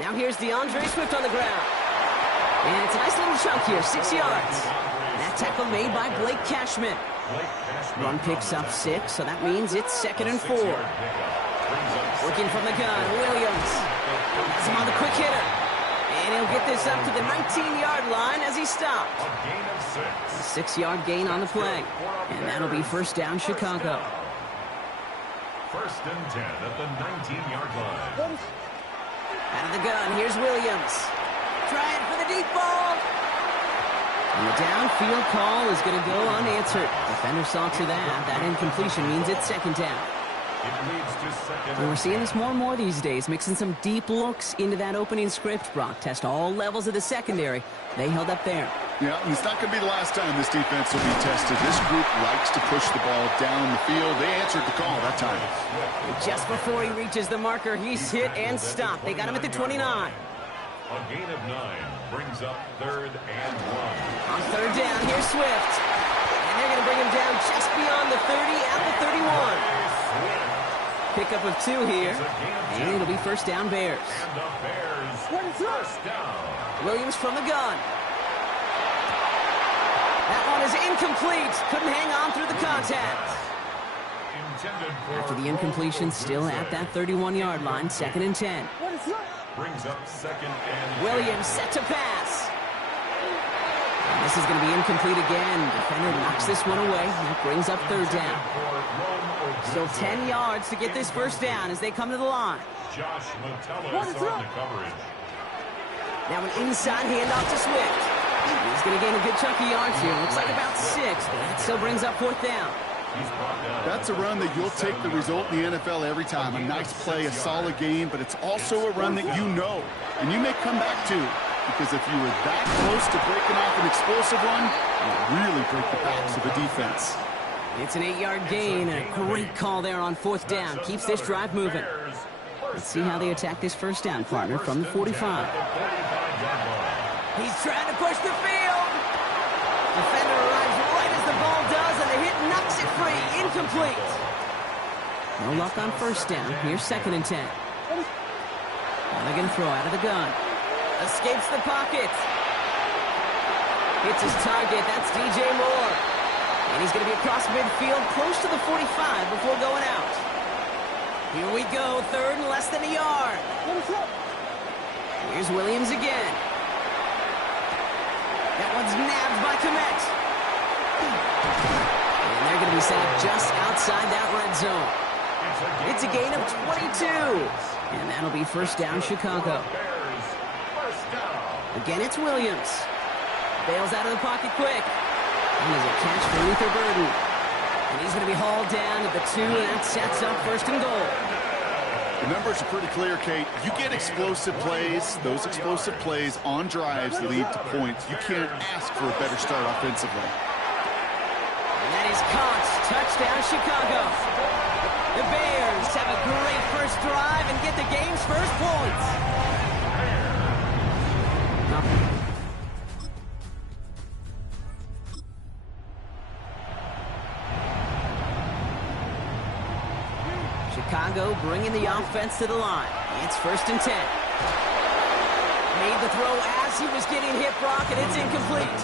Now here's DeAndre Swift on the ground. And it's a nice little chunk here, 6 yards. That tackle made by Blake Cashman. Run picks up 6, so that means it's 2nd and 4. Working from the gun, Williams. Has him on the quick hitter. And he'll get this up to the 19-yard line as he stopped. A 6-yard gain on the play. And that'll be first down, Chicago. First and 10 at the 19-yard line. Out of the gun, here's Williams. Trying for the deep ball. And the downfield call is going to go unanswered. Defender saw to that. That incompletion means it's 2nd down. And we're seeing this more and more these days, mixing some deep looks into that opening script. Brock test all levels of the secondary. They held up there. Yeah, it's not going to be the last time this defense will be tested. This group likes to push the ball down the field. They answered the call that time. Just before he reaches the marker, he's hit and stopped. They got him at the 29. A gain of 9 brings up 3rd and 1. On 3rd down, here's Swift. And they're going to bring him down just beyond the 30 at the 31. Pickup of 2 here. And it'll be first down, Bears. And the Bears first down. Williams from the gun. That one is incomplete. Couldn't hang on through the contact. After the incompletion, still at that 31-yard line, 2nd and 10. Brings up 2nd and Williams set to pass. And this is going to be incomplete again. Defender knocks this one away. That brings up 3rd down. Still 10 yards to get this first down as they come to the line. Josh Metellus on the coverage. Now an inside handoff to Swift. He's going to gain a good chunk of yards here. Looks like about 6, but that still brings up 4th down. That's a run that you'll take the result in the NFL every time. A nice play, a solid game, but it's also a run that you know, and you may come back to, because if you were that close to breaking off an explosive one, you'll really break the backs of the defense. It's an 8-yard gain, and a great call there on 4th down. Keeps this drive moving. Let's see how they attack this first down, partner, from the 45. He's trying to push the field. Defender arrives right as the ball does, and the hit knocks it free. Incomplete. No luck on first down. Here's 2nd and 10. Now they're going to throw out of the gun. Escapes the pocket. Hits his target. That's DJ Moore. And he's going to be across midfield, close to the 45 before going out. Here we go, 3rd and less than a yard. Here's Williams again. That one's nabbed by Komet. And they're going to be set up just outside that red zone. It's a gain of 22. And that'll be first down, Chicago. Again, it's Williams. Bails out of the pocket quick. And there's a catch for Luther Burden. And he's going to be hauled down at the 2, and that sets up 1st and goal. The numbers are pretty clear, Kate. You get explosive plays. Those explosive plays on drives lead to points. You can't ask for a better start offensively. And that is caught. Touchdown, Chicago. The Bears have a great first drive and get the game's first points. Chicago bringing the offense to the line. It's 1st and 10. Made the throw as he was getting hit, Brock, and it's incomplete.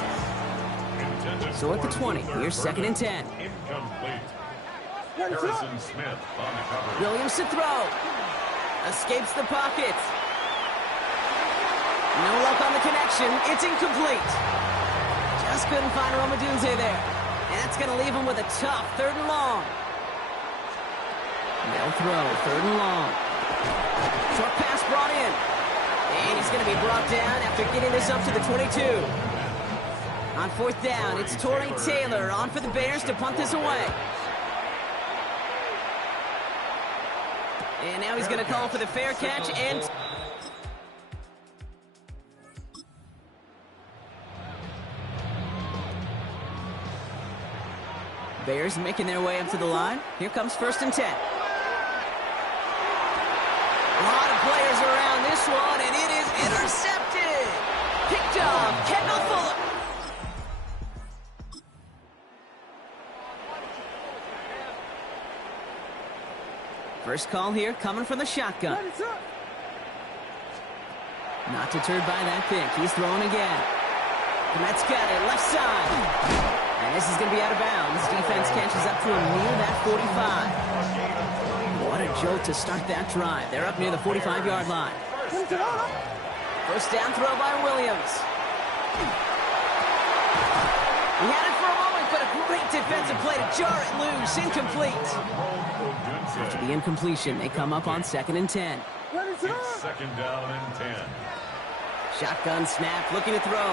So at the 20, here's 2nd and 10. Incomplete. Harrison Smith on the cover. Williams to throw. Escapes the pocket. No luck on the connection. It's incomplete. Just couldn't find Romadunze there. And that's going to leave him with a tough 3rd and long. They'll throw, 3rd and long. Short pass brought in. And he's going to be brought down after getting this up to the 22. On 4th down, it's Torrey Taylor on for the Bears to punt this away. And now he's going to call for the fair catch and... Bears making their way up to the line. Here comes 1st and 10. A lot of players around this one, and it is intercepted. Picked off Kendall Fuller. First call here coming from the shotgun. Not deterred by that pick. He's throwing again. Komet's got it, left side. And this is going to be out of bounds. Defense catches up to him near that 45. What a jolt to start that drive. They're up near the 45-yard line. First down throw by Williams. He had it for a moment, but a great defensive play to jar it loose. Incomplete. After the incompletion, they come up on 2nd and 10. It's second down and 10. Shotgun snap, looking to throw. An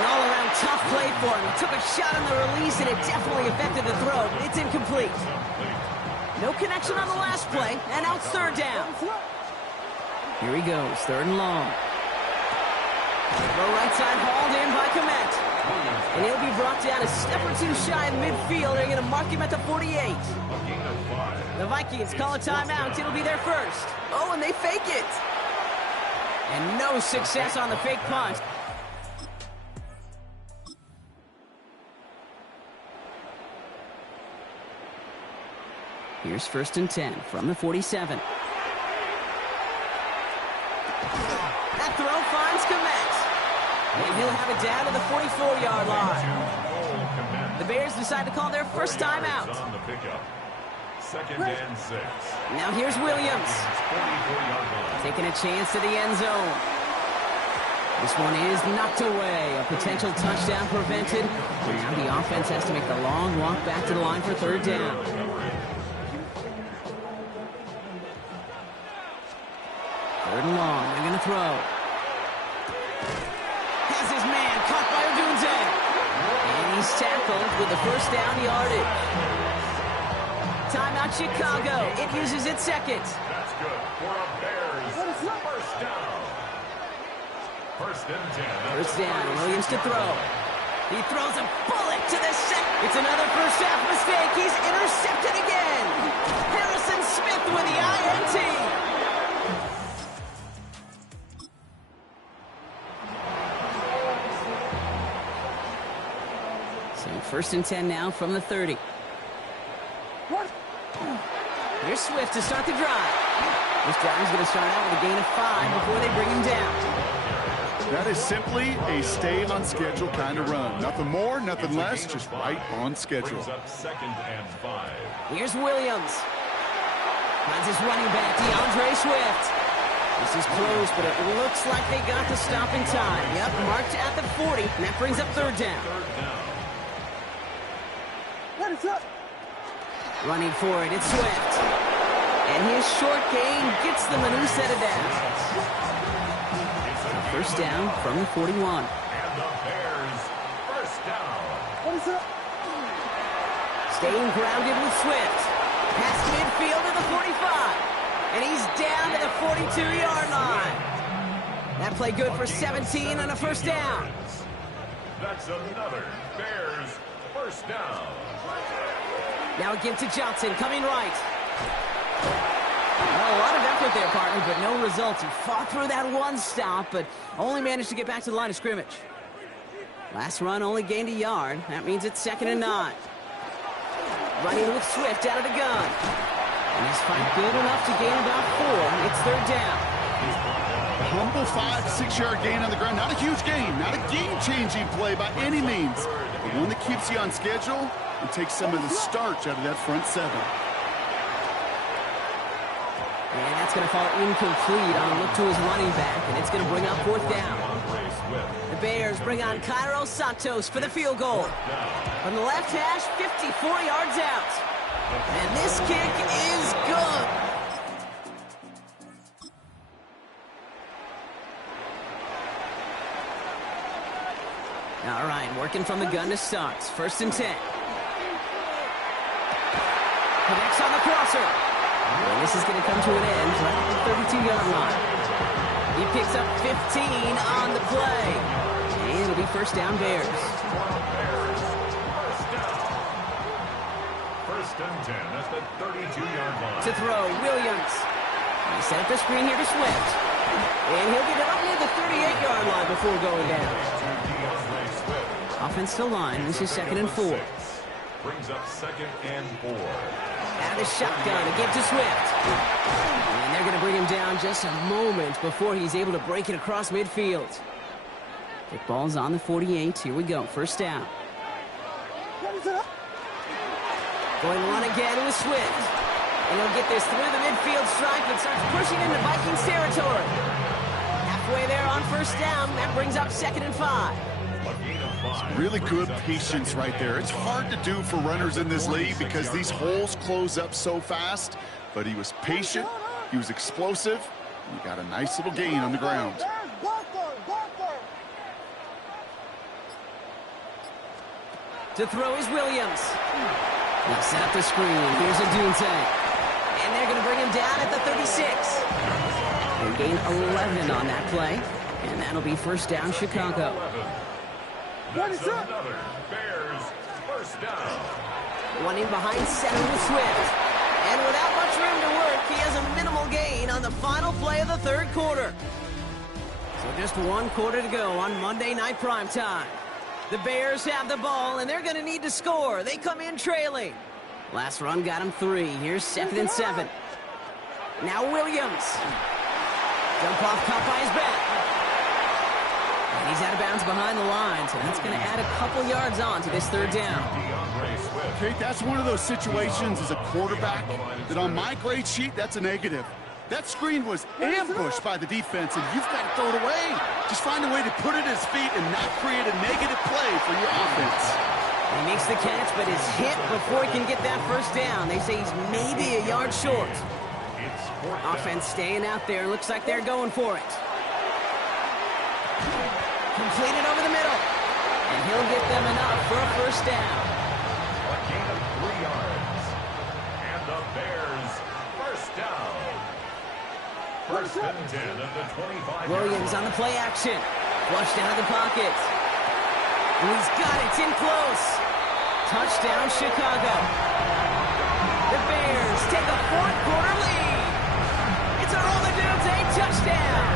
all-around tough play for him. He took a shot on the release, and it definitely affected the throw. It's incomplete. No connection on the last play, and now it's third down. Here he goes, 3rd and long. Throw right side, hauled in by Komet. And he'll be brought down a step or two shy of midfield. They're going to mark him at the 48. The Vikings call a timeout. It'll be their first. Oh, and they fake it. And no success on the fake punt. Here's 1st and 10 from the 47. That throw finds Komet. And he'll have it down to the 44-yard line. The Bears decide to call their first timeout. Second and 6. Now here's Williams. Taking a chance to the end zone. This one is knocked away. A potential touchdown prevented. Now the offense has to make the long walk back to the line for 3rd down. 3rd and long. They're going to throw. Has his man caught by Odunze. And he's tackled with the first down yardage. Timeout Chicago. It uses its second. That's good for a Bears first down. 1st and 10. First down. Williams to throw. He throws a bullet to the set. It's another first half mistake. He's intercepted again. Harrison Smith with the INT. So 1st and 10 now from the 30. Here's Swift to start the drive. This drive is going to start out with a gain of 5 before they bring him down. That is simply a stay-on-schedule kind of run. Nothing more, nothing less, just right on schedule. Brings up 2nd and 5. Here's Williams. Finds his running back, DeAndre Swift. This is close, but it looks like they got to stop in time. Yep, marked at the 40, and that brings up 3rd down. Running for it, it's Swift. And his short gain gets them a new set of downs. First down from the 41. And the Bears first down. Staying grounded with Swift. Past midfield to the 45. And he's down to the 42-yard line. That play good for 17 and a first down. That's another Bears first down. Now a give to Johnson, coming right. Oh, a lot of effort there, partner, but no results. He fought through that one stop, but only managed to get back to the line of scrimmage. Last run only gained a yard. That means it's 2nd and 9. Running with Swift out of the gun. And his fight good enough to gain about 4. It's 3rd down. A humble 5-6-yard gain on the ground. Not a huge gain, not a game-changing play by any means, but one that keeps you on schedule and takes some of the starch out of that front 7. And that's going to fall incomplete on a look to his running back, and it's going to bring up 4th down. The Bears bring on Cairo Santos for the field goal. From the left hash, 54 yards out. And this kick is good. All right, working from the gun to start. 1st and 10. Connects on the crosser. And this is going to come to an end right at the 32-yard line. He picks up 15 on the play. And it'll be first down Bears. First and 10. That's the 32-yard line. To throw, Williams. He set up the screen here to Swift. And he'll get it up near the 38-yard line before going down. Offense still line. This is 2nd and 4. Brings up 2nd and 4. Out of the shotgun, a give to Swift. And they're going to bring him down just a moment before he's able to break it across midfield. Kickball's on the 48. Here we go. First down. Going to run again with Swift. And he'll get this through the midfield stripe and starts pushing into Vikings territory. Halfway there on first down. That brings up 2nd and 5. Really good patience right there. It's hard to do for runners in this league because these holes close up so fast. But he was patient. He was explosive. And he got a nice little gain on the ground. To throw is Williams. Now set up the screen. Here's a Dunte. And they're going to bring him down at the 36. They gain 11 on that play. And that'll be first down, Chicago. That's another Bears first down. One in behind center with Swift. And without much room to work, he has a minimal gain on the final play of the third quarter. So just 1 quarter to go on Monday Night Primetime. The Bears have the ball, and they're going to need to score. They come in trailing. Last run got him 3. Here's 2nd and 7. Now Williams. Jump off caught by his back. And he's out of bounds behind the line, so that's going to add a couple yards on to this third down. Okay, that's one of those situations as a quarterback that on my grade sheet, that's a negative. That screen was ambushed by the defense, and you've got to throw it away. Just find a way to put it at his feet and not create a negative play for your offense. He makes the catch, but is hit before he can get that first down. They say he's maybe a yard short. Offense staying out there. Looks like they're going for it. Completed over the middle. And he'll get them enough for a first down. A gain of 3 yards. And the Bears first down. First and 10 at the 25. Williams on the play action. Flushed out of the pocket. And he's got it. It's in close. Touchdown, Chicago. The Bears take a fourth quarter lead. It's a roll the Dunte touchdown.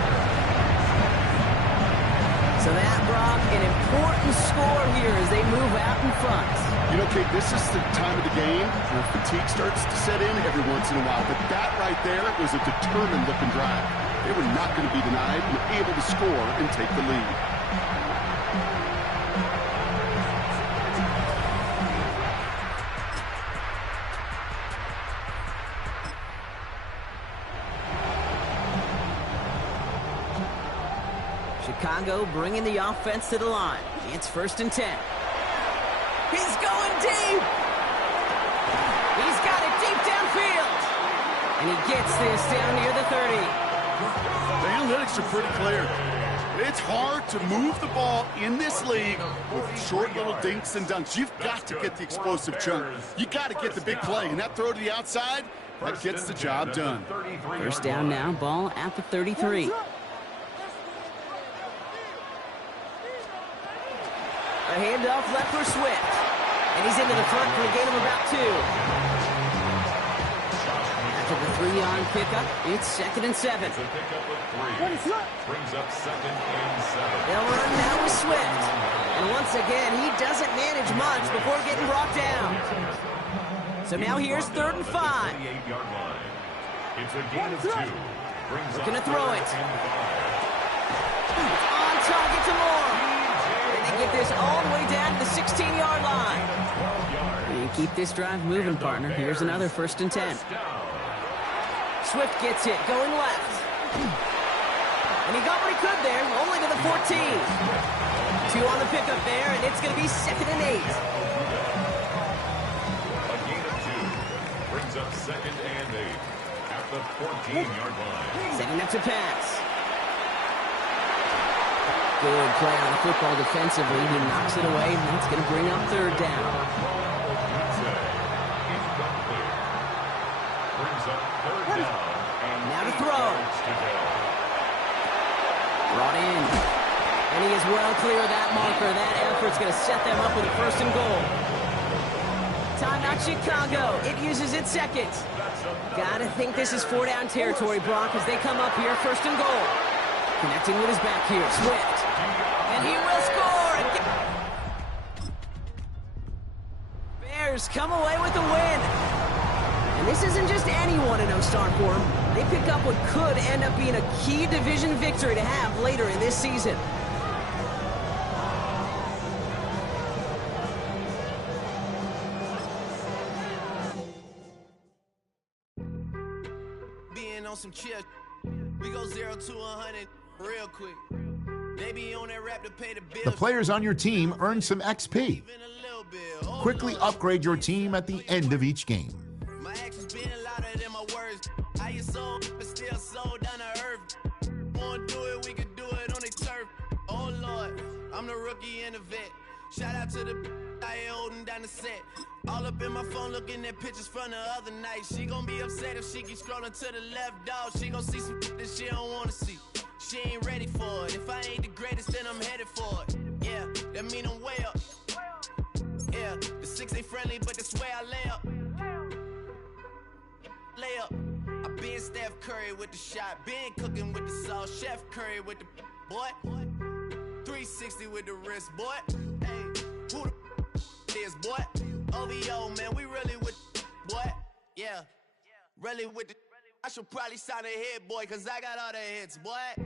So that brought an important score here as they move out in front. You know, Kate, this is the time of the game where fatigue starts to set in every once in a while. But that right there was a determined-looking drive. They were not going to be denied and able to score and take the lead. Chicago bringing the offense to the line. It's 1st and 10. He's going deep. He's got it deep downfield. And he gets this down near the 30. The analytics are pretty clear. It's hard to move the ball in this league with short little dinks and dunks. You've got to get the explosive chunk. You got to get the big play. And that throw to the outside, that gets the job done. First down now, ball at the 33. A handoff left for Swift. And he's into the front for a gain of about 2. After the 3-yard pickup, it's 2nd and 7. It's a pickup of 3. Brings up 2nd and 7. They'll run now with Swift. And once again, he doesn't manage much before getting brought down. So now here's 3rd and 5. It's a gain of 2. Looking to throw it. On target to Moore. Get this all the way down to the 16-yard line. And keep this drive moving, partner. Here's another 1st and 10. Swift gets it, going left. And he got what he could there, only to the 14. 2 on the pickup there, and it's going to be 2nd and 8. A gain of 2 brings up 2nd and 8 at the 14-yard line. Setting up to pass. Good play on the football defensively. He knocks it away, and that's going to bring up 3rd down. Now to throw. Brought in. And he is well clear of that marker. That effort's going to set them up with a 1st and goal. Timeout Chicago. It uses its 2nd. Gotta think this is 4-down territory, Brock, as they come up here, 1st and goal. Connecting with his back here, Swift. And he will score! Bears come away with the win. And this isn't just any 1-0 start for them. They pick up what could end up being a key division victory to have later in this season. Being on some chill, we go 0 to 100 real quick. Maybe on that rap to pay the bills. The players on your team earn some XP. Quickly upgrade your team at the end of each game. My actions being louder than my words. I get sold, but still sold down to earth. Wanna do it, we can do it on the turf. Oh Lord, I'm the rookie and the vet. Shout out to the I ain't holding down the set. All up in my phone looking at pictures from the other night. She gon' be upset if she keeps scrolling to the left, dog. She gon' see some that she don't wanna see. She ain't ready for it. If I ain't the greatest, then I'm headed for it. Yeah, that mean I'm way up. Yeah, the 6 ain't friendly, but that's where I lay up. Lay up. I been Steph Curry with the shot. Been cooking with the sauce. Chef Curry with the boy. 360 with the wrist, boy. Hey, who the is, boy? OVO, man, we really with boy. Yeah, really with the. I should probably sign a hit, boy, cause I got all the hits, boy.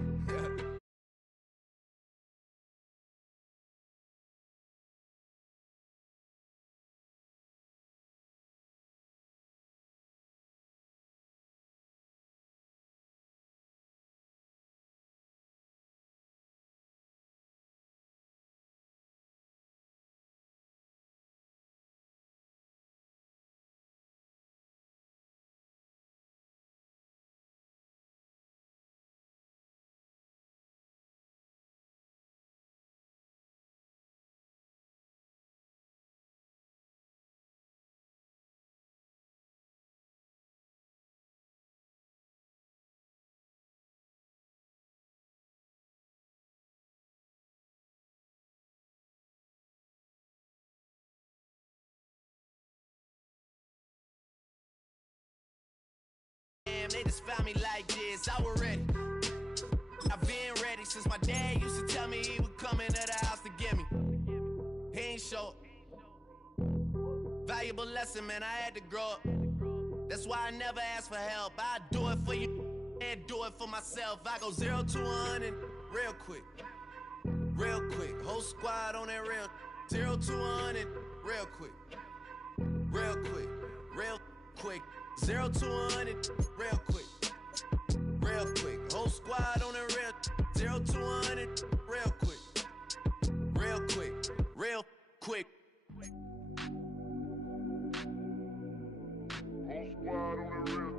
They just found me like this, I was ready. I've been ready since my dad used to tell me he would come into the house to get me. He ain't show up. Valuable lesson, man, I had to grow up. That's why I never ask for help. I do it for you and do it for myself. I go 0 to 100 real quick. Real quick. Whole squad on that real. 0 to 100 real quick. Real quick. Real quick. 0 to 100 real quick. Real quick. Whole squad on the real. 0 to 100 real quick. Real quick. Real quick. Whole squad on the real.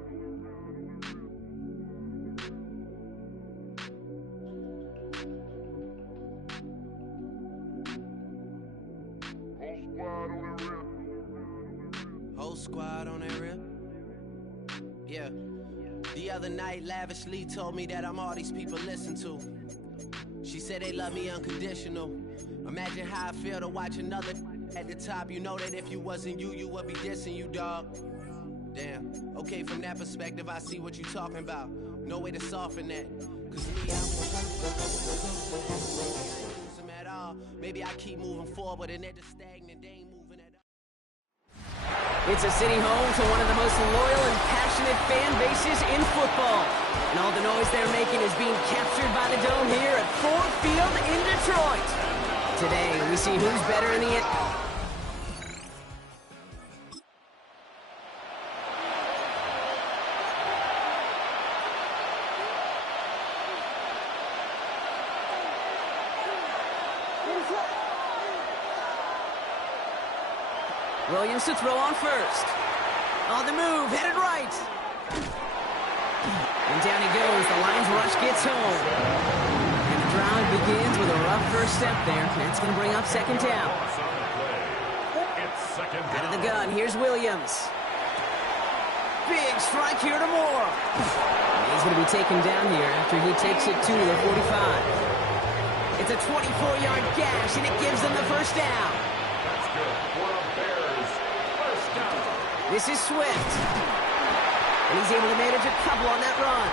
Whole squad on that real. Yeah. The other night, lavishly told me that I'm all these people listen to. She said they love me unconditional. Imagine how I feel to watch another at the top. You know that if you wasn't you, you would be dissing you, dog. Damn. Okay, from that perspective, I see what you talking about. No way to soften that. Cause me, I'm lose them at all. Maybe I keep moving forward, but they're just stagnant. They ain't moving at all. It's a city home to one of the most loyal and passionate fan bases in football. And all the noise they're making is being captured by the Dome here at Ford Field in Detroit. Today, we see who's better in the end. Williams to throw on first. On the move, headed right. And down he goes. The Lions rush gets home. And the drive begins with a rough first step there. That's going to bring up second down. Out of the gun, here's Williams. Big strike here to Moore. He's going to be taken down here after he takes it to the 45. It's a 24-yard gash, and it gives them the first down. That's good for the Bears. First down. This is Swift. And he's able to manage a couple on that run.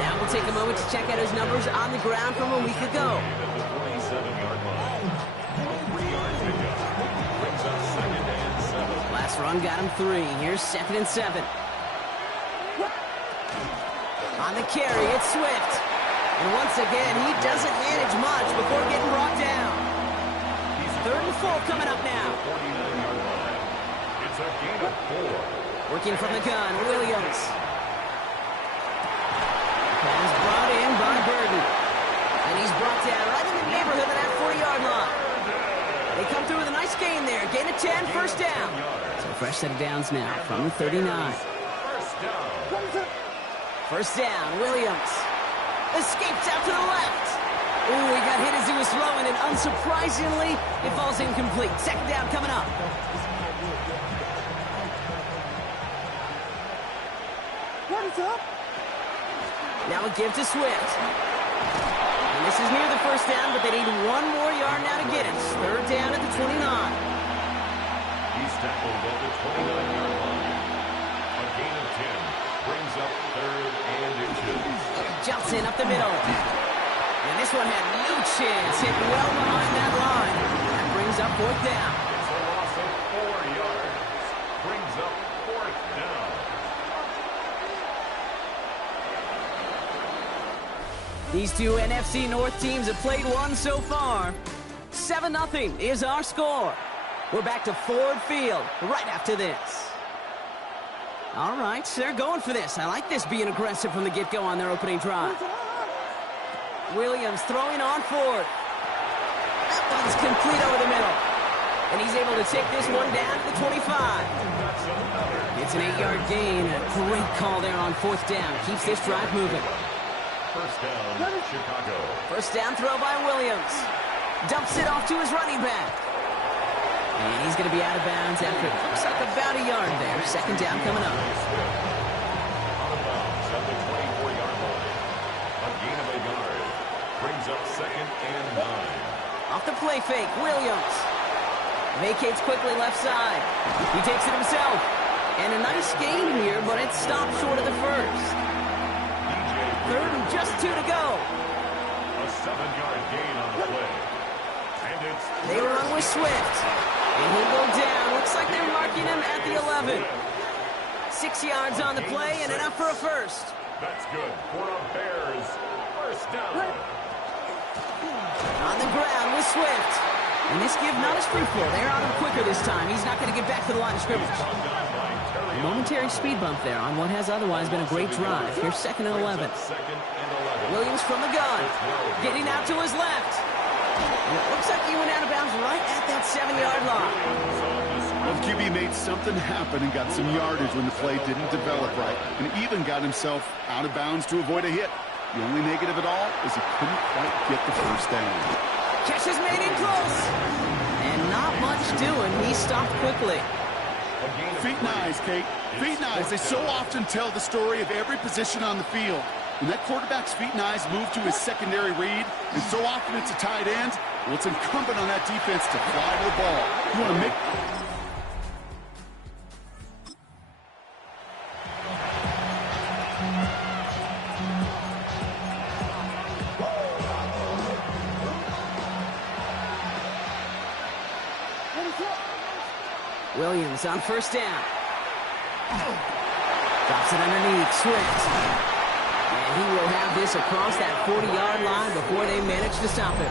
Now we'll take a moment to check out his numbers on the ground from a week ago. This run got him 3. Here's 2nd and 7. On the carry, it's Swift. And once again, he doesn't manage much before getting brought down. 3rd and 4 coming up now. It's a gain of 4. Working from the gun, Williams. Pass brought in by Burden. And he's brought down right in the neighborhood of that 40-yard line. They come through with a nice gain there. Gain of 10, first down. So fresh set of downs now from the 39. First down, Williams. Escapes out to the left. Ooh, he got hit as he was throwing, and unsurprisingly, it falls incomplete. 2nd down coming up. What is up? Now a give to Swift. And this is near the first down, but they need 1 more yard now to get it. 3rd down at the 29. He's tackled at the 29-yard line. A gain of 10 brings up 3rd and inches. Jumps in up the middle. And this one had no chance. Hit well behind that line. That brings up 4th down. It's a loss of 4 yards. Brings up 4th down. These two NFC North teams have played one so far. 7-0 is our score. We're back to Ford Field right after this. All right, they're going for this. I like this being aggressive from the get-go on their opening drive. Williams throwing on 4th. That one's complete over the middle. And he's able to take this one down to the 25. It's an 8-yard gain. A great call there on 4th down. Keeps this drive moving. First down, Chicago. First down throw by Williams. Dumps it off to his running back. And he's going to be out of bounds after it looks like about a yard there. 2nd down coming up. Out of bounds at the 24-yard line. A gain of a yard. Brings up 2nd and 9. Off the play fake, Williams. Vacates quickly left side. He takes it himself. And a nice gain here, but it's stopped short of the first. 3rd and just 2 to go. A 7-yard gain on the play. And it's They run with Swift. And he'll go down. Looks like they're marking him at the 11. 6 yards on the play and enough for a first. That's good for a Bears first down. On the ground with Swift. And this give not as fruitful. They're on him quicker this time. He's not going to get back to the line of scrimmage. A momentary speed bump there on what has otherwise been a great drive. Here's 2nd and 11. Williams from the gun. Getting out to his left. And it looks like he went out of bounds right at that 7-yard line. Well, QB made something happen and got some yardage when the play didn't develop right, and even got himself out of bounds to avoid a hit. The only negative at all is he couldn't quite get the first down. Catch is made in close. And not much doing. He stopped quickly. Feet and eyes, Kate. Feet and eyes. They so often tell the story of every position on the field. When that quarterback's feet and eyes move to his secondary read, and so often it's a tight end, well, it's incumbent on that defense to fly to the ball. You want to make... Williams on first down. Drops it underneath. Swift. And he will have this across that 40-yard line before they manage to stop him.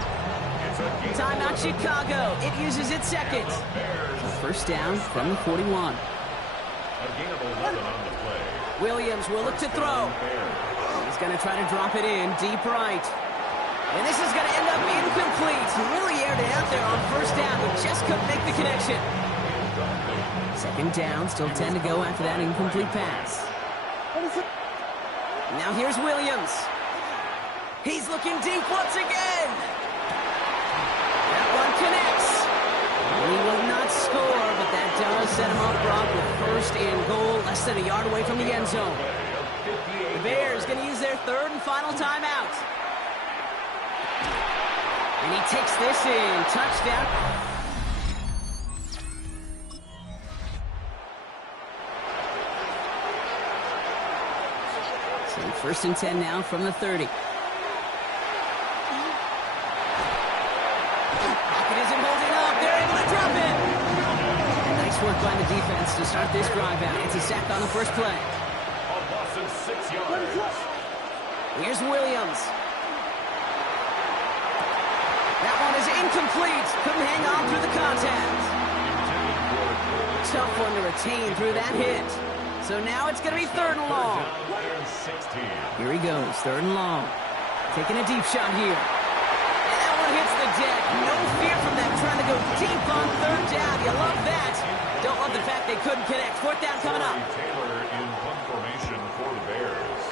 Timeout Chicago. It uses its 2nd. So first down from the 41. A gain of 11 on the play. Williams will look to throw. He's going to try to drop it in deep right. And this is going to end up incomplete. He really aired it out there on first down, but just couldn't make the connection. 2nd down, still 10 to go after that incomplete pass. Now here's Williams. He's looking deep once again. That one connects. He will not score, but that does set him up, Brock, with 1st and goal, less than a yard away from the end zone. The Bears going to use their 3rd and final timeout. And he takes this in. Touchdown. So 1st and 10 now from the 30. Pocket isn't holding up. They're able to drop it. A nice work by the defense to start this drive out. It's a sack on the first play. A loss of 6 yards. Here's Williams. That one is incomplete. Couldn't hang on through the contact. Tough one to retain through that hit. So now it's going to be 3rd and long. Here he goes, 3rd and long. Taking a deep shot here. And that one hits the deck. No fear from them trying to go deep on 3rd down. You love that. Don't love the fact they couldn't connect. 4th down coming up. Taylor in punt formation for the Bears.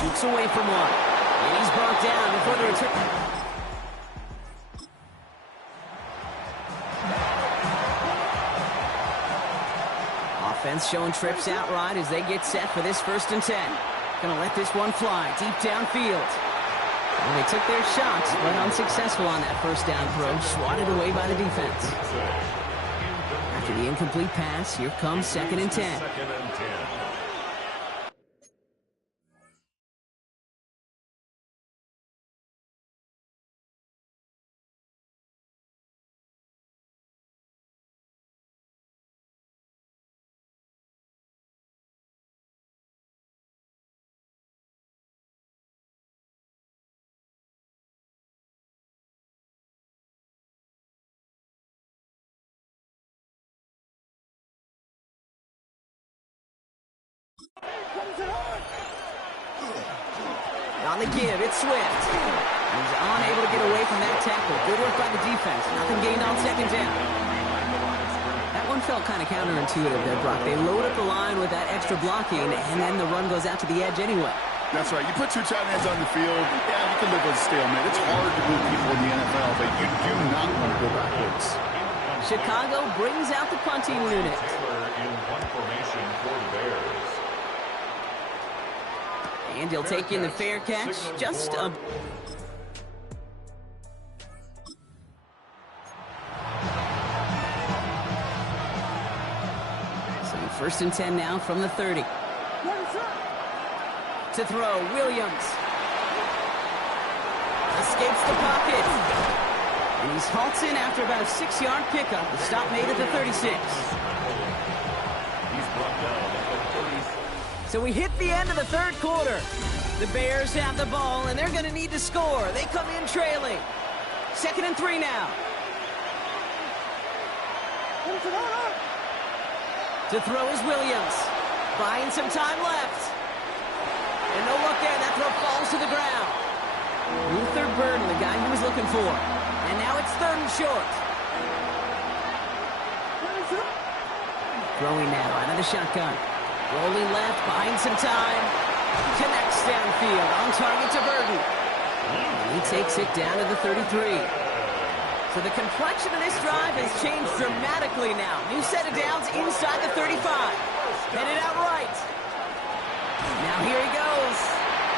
Jukes away from one. And he's brought down before the return. Offense showing trips outright as they get set for this 1st and 10. Gonna let this one fly deep downfield. Well, they took their shots, but unsuccessful on that 1st down throw, swatted away by the defense. After the incomplete pass, here comes 2nd and 10. On the give, it's Swift. He's unable to get away from that tackle. Good work by the defense. Nothing gained on 2nd down. That one felt kind of counterintuitive there, Brock. They load up the line with that extra blocking, and then the run goes out to the edge anyway. That's right. You put 2 tight ends on the field, yeah, you can live with a stalemate. It's hard to move people in the NFL, but you do not want to go backwards. Chicago brings out the punting unit. Taylor in punt formation for the Bears. And he'll take in the fair catch. Just a... So 1st and 10 now from the 30. To throw, Williams. Escapes the pocket. And he's halted after about a 6-yard pickup. The stop made at the 36. He's brought down at the 30. So we hit the end of the 3rd quarter. The Bears have the ball, and they're going to need to score. They come in trailing. 2nd and 3 now. To throw is Williams. Buying some time left. And no luck there. That throw falls to the ground. Luther Burden, the guy he was looking for. And now it's 3rd and short. Throwing now out of the shotgun. Rolling left, buying some time. Connects downfield, on target to Burden. And he takes it down to the 33. So the complexion of this drive has changed dramatically now. New set of downs inside the 35. Headed out right. Now here he goes.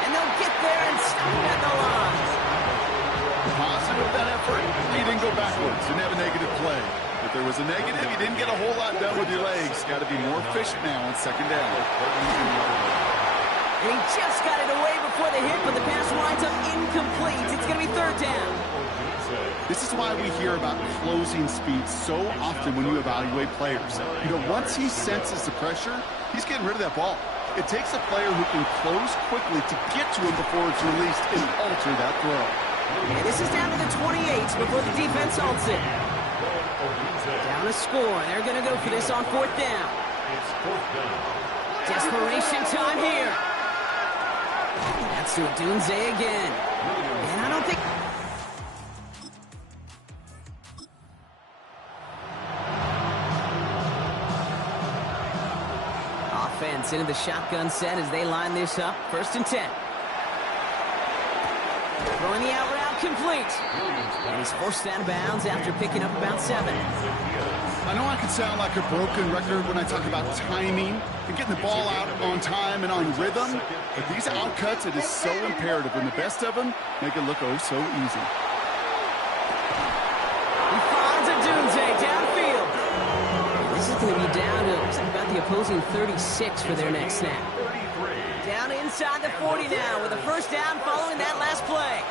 And they'll get there and stop him at the line. Positive that effort. He didn't go backwards. Didn't have a negative play. If there was a negative, you didn't get a whole lot done with your legs. Got to be more efficient now on 2nd down. And he just got it away before the hit, but the pass winds up incomplete. It's going to be 3rd down. This is why we hear about closing speed so often when you evaluate players. You know, once he senses the pressure, he's getting rid of that ball. It takes a player who can close quickly to get to him before it's released and alter that throw. And this is down to the 28 before the defense halts it. Down a score. They're going to go for this on 4th down. It's 4th down. Desperation time here. That's to Dunze again. And I don't think... Offense into the shotgun set as they line this up. 1st and 10. Throwing the out route complete. And he's forced out of bounds after picking up about 7. I know I can sound like a broken record when I talk about timing and getting the ball out on time and on rhythm, but these outcuts, it is so imperative, and the best of them make it look oh so easy. He finds a Dunze downfield. This is going to be down to about the opposing 36 for their next snap. Down inside the 40 now with a 1st down following that last play.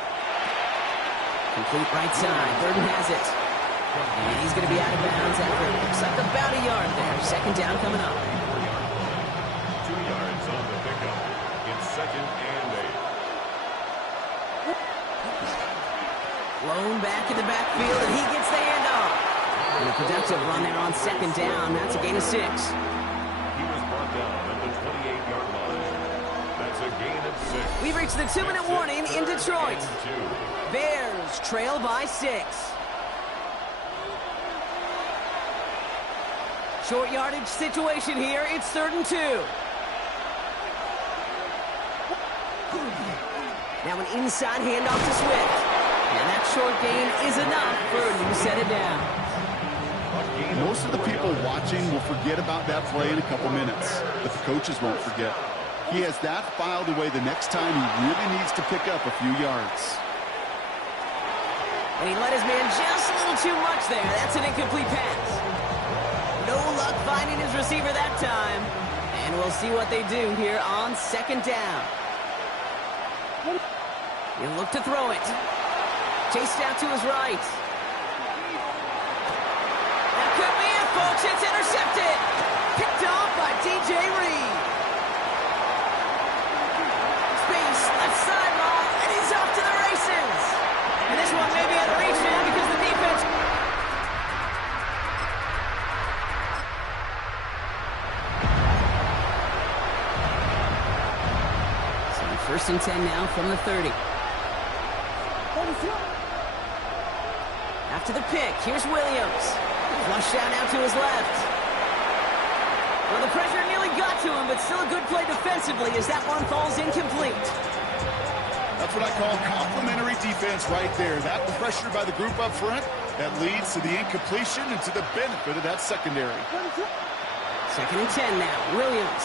Complete right side. Burden has it. And he's going to be out of bounds after it looks like about a yard there. Second down coming up. 2 yards on the pickup. It's second and 8. Blown back in the backfield, and he gets the handoff. And a productive run there on second down. That's a gain of 6. He was brought down at the 28-yard line. That's a gain of 6. We've reached the 2-minute warning in Detroit. Bears trail by 6. Short yardage situation here. It's 3rd and 2. Now an inside handoff to Swift. And that short gain is enough for a new set of downs. Most of the people watching will forget about that play in a couple minutes, but the coaches won't forget. He has that filed away the next time he really needs to pick up a few yards. And he let his man just a little too much there. That's an incomplete pass. No luck finding his receiver that time. And we'll see what they do here on second down. He'll look to throw it. Chased out to his right. That could be it, folks. It's intercepted. Picked off by DJ Reed. Space, left sideline, and he's off to the races. And this one may be out of reach now because the defense... So 1st and 10 now from the 30. After the pick, here's Williams. Flushed out now to his left. Well, the pressure nearly got to him, but still a good play defensively as that one falls incomplete. That's what I call complimentary defense right there. That pressure by the group up front, that leads to the incompletion and to the benefit of that secondary. 2nd and 10 now. Williams.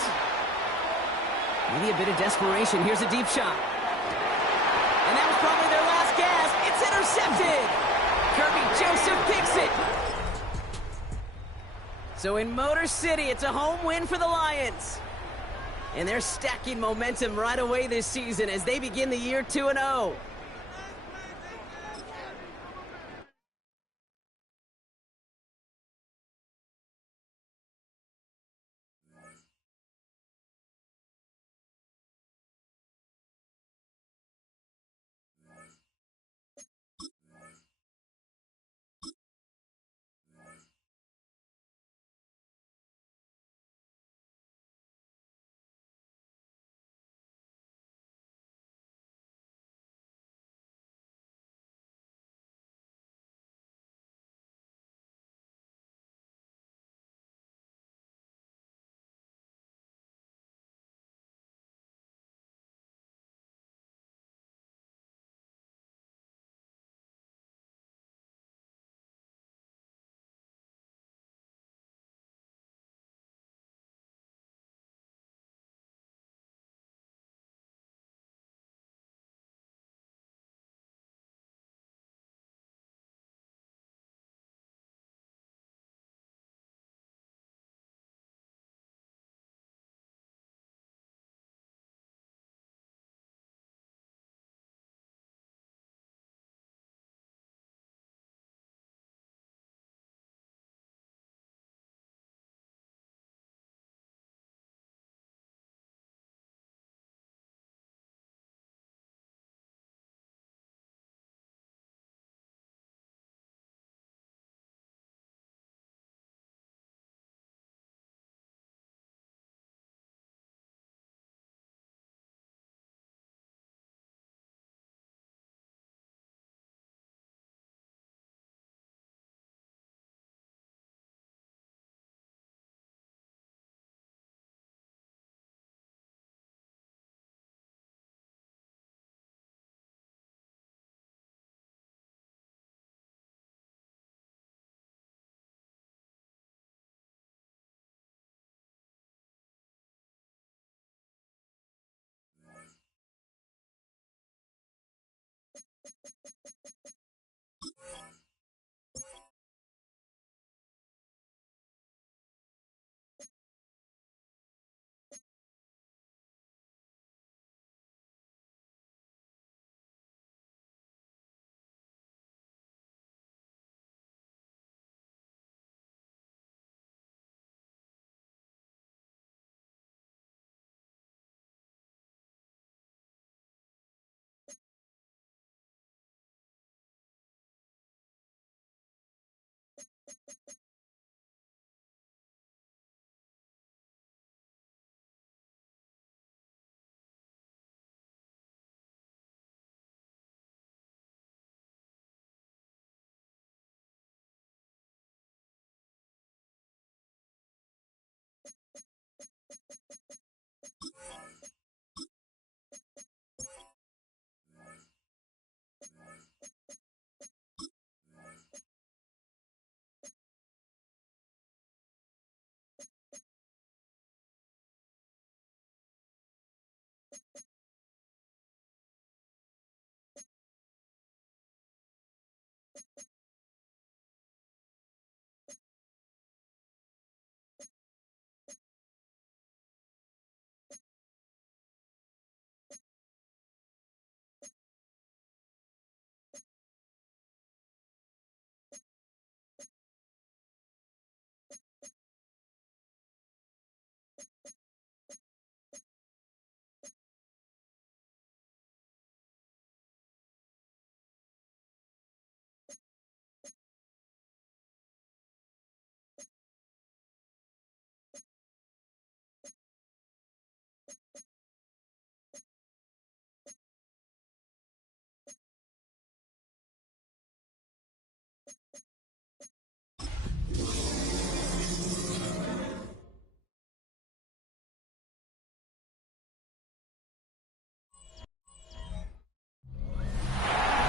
Maybe a bit of desperation. Here's a deep shot. And that was probably their last gasp. It's intercepted. Kirby Joseph picks it. So in Motor City, it's a home win for the Lions. And they're stacking momentum right away this season as they begin the year 2-0.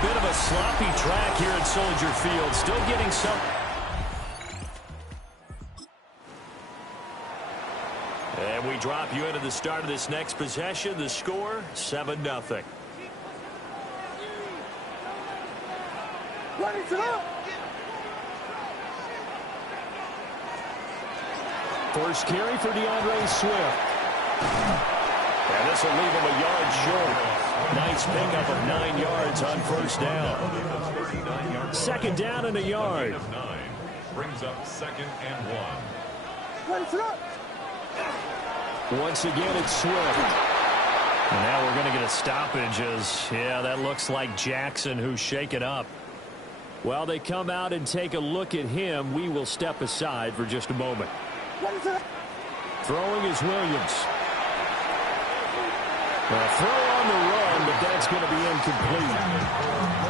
Bit of a sloppy track here at Soldier Field. Still getting some. And we drop you into the start of this next possession. The score, 7-0. Run it up. First carry for DeAndre Swift. And this will leave him a yard short. Nice pickup of 9 yards on first down. Second down and a yard. Brings up 2nd and 1. Run it up. Once again, it's Swift. And now we're going to get a stoppage as, yeah, that looks like Jackson who's shaken up. While they come out and take a look at him, we will step aside for just a moment. Run it up. Throwing is Williams. A throw on the run, but that's going to be incomplete.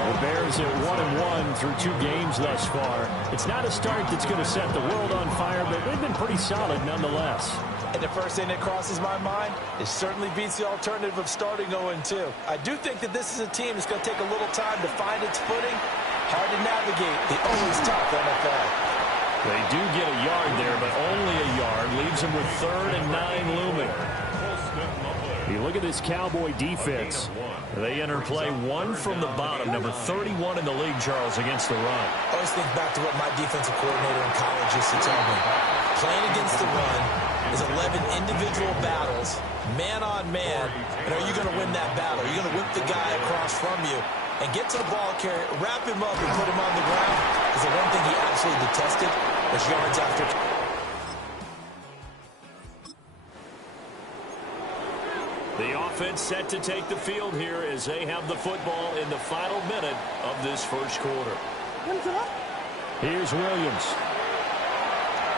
The Bears at 1-1 through 2 games thus far. It's not a start that's going to set the world on fire, but they've been pretty solid nonetheless. And the first thing that crosses my mind, it certainly beats the alternative of starting 0-2. I do think that this is a team that's going to take a little time to find its footing. Hard to navigate the always tough NFL. They do get a yard there, but only a yard. Leaves them with 3rd and 9 looming. You look at this Cowboy defense. They enter play 1 from the bottom, number 31 in the league, Charles, against the run. I always think back to what my defensive coordinator in college used to tell me. Playing against the run is 11 individual battles, man on man, and are you going to win that battle? Are you going to whip the guy across from you and get to the ball carrier, wrap him up, and put him on the ground? Because the one thing he absolutely detested was yards after. The offense set to take the field here as they have the football in the final minute of this first quarter. Here's Williams.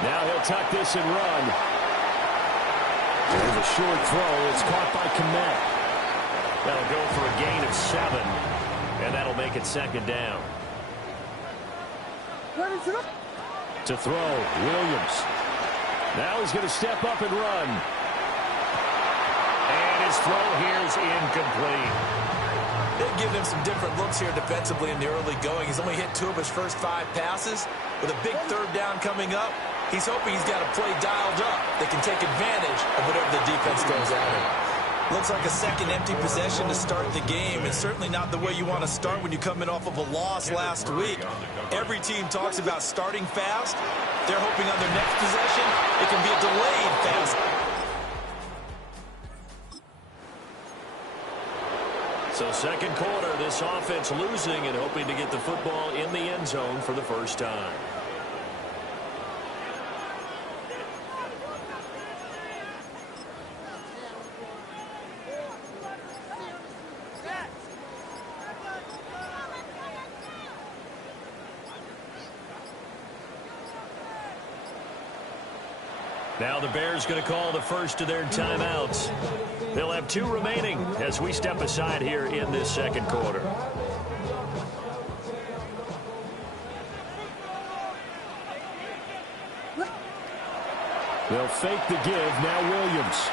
Now he'll tuck this and run. There's a short throw. It's caught by Kmet. That'll go for a gain of 7, and that'll make it 2nd down. To throw, Williams. Now he's going to step up and run. And his throw here is incomplete. They've given him some different looks here defensively in the early going. He's only hit 2 of his first 5 passes. With a big 3rd down coming up, he's hoping he's got a play dialed up that can take advantage of whatever the defense throws at him. Looks like a second empty possession to start the game, and certainly not the way you want to start when you come in off of a loss last week. Every team talks about starting fast. They're hoping on their next possession it can be a delayed fast. So second quarter, this offense losing and hoping to get the football in the end zone for the first time. Now the Bears going to call the first of their timeouts. They'll have 2 remaining as we step aside here in this second quarter. They'll fake the give. Now Williams.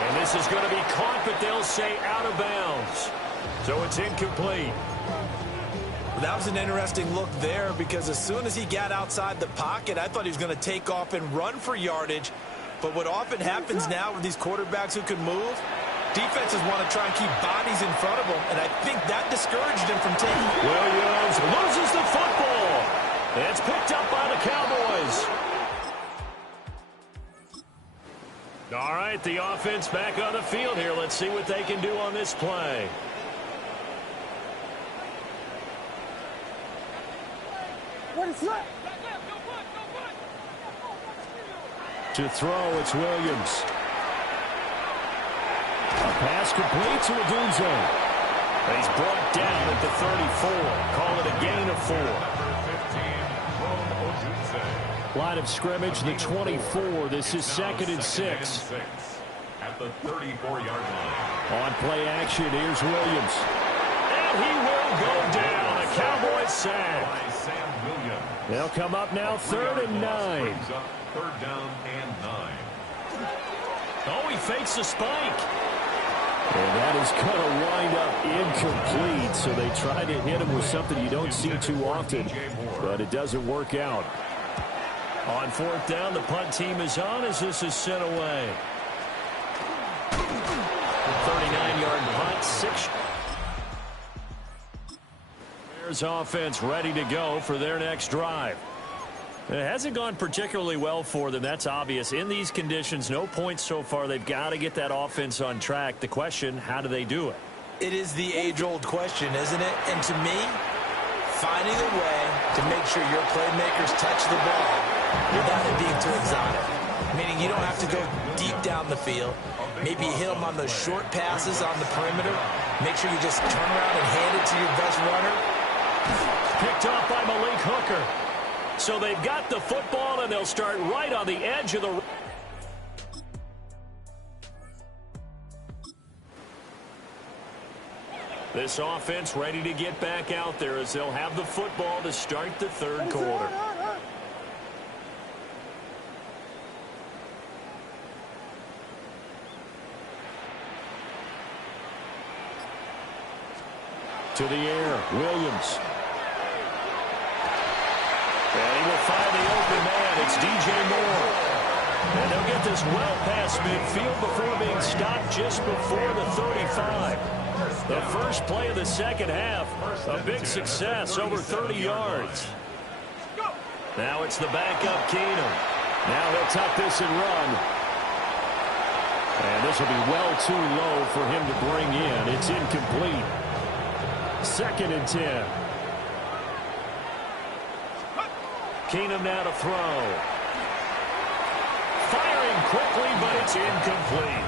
And this is going to be caught, but they'll say out of bounds. So it's incomplete. That was an interesting look there because as soon as he got outside the pocket, I thought he was going to take off and run for yardage. But what often happens now with these quarterbacks who can move, Defenses want to try and keep bodies in front of them, and I think that discouraged him from taking. Williams loses the football. It's picked up by the Cowboys. All right, the offense back on the field here. Let's see what they can do on this play. To throw, it's Williams. A pass complete to Odunze. He's brought down at the 34. Call it a gain of 4. Line of scrimmage, the 24. This is 2nd and 6. At the 34-yard line. On play action, here's Williams. And he will go down. A Cowboys sack. They'll come up now 3rd and 9. 3rd down and 9. Oh, he fakes a spike. And that is going to wind up incomplete. So they try to hit him with something you don't see too often, but it doesn't work out. On 4th down, the punt team is on as this is sent away. 39-yard punt, 6. Bears offense ready to go for their next drive. It hasn't gone particularly well for them. That's obvious. In these conditions, no points so far. They've got to get that offense on track. The question, how do they do it? It is the age-old question, isn't it? And to me, finding a way to make sure your playmakers touch the ball without it being too exotic. Meaning you don't have to go deep down the field. Maybe you hit them on those short passes on the perimeter. Make sure you just turn around and hand it to your best runner. Picked off by Malik Hooker. So they've got the football, and they'll start right on the edge of the... This offense ready to get back out there as they'll have the football to start the 3rd quarter. To the air, Williams. And he will find the open man. It's DJ Moore. And they'll get this well past midfield before being stopped just before the 35. The first play of the 2nd half. A big success, over 30 yards. Now it's the backup Keenum. Now he'll tuck this and run. And this will be well too low for him to bring in. It's incomplete. 2nd and 10. Keenum now to throw. Firing quickly, but it's incomplete.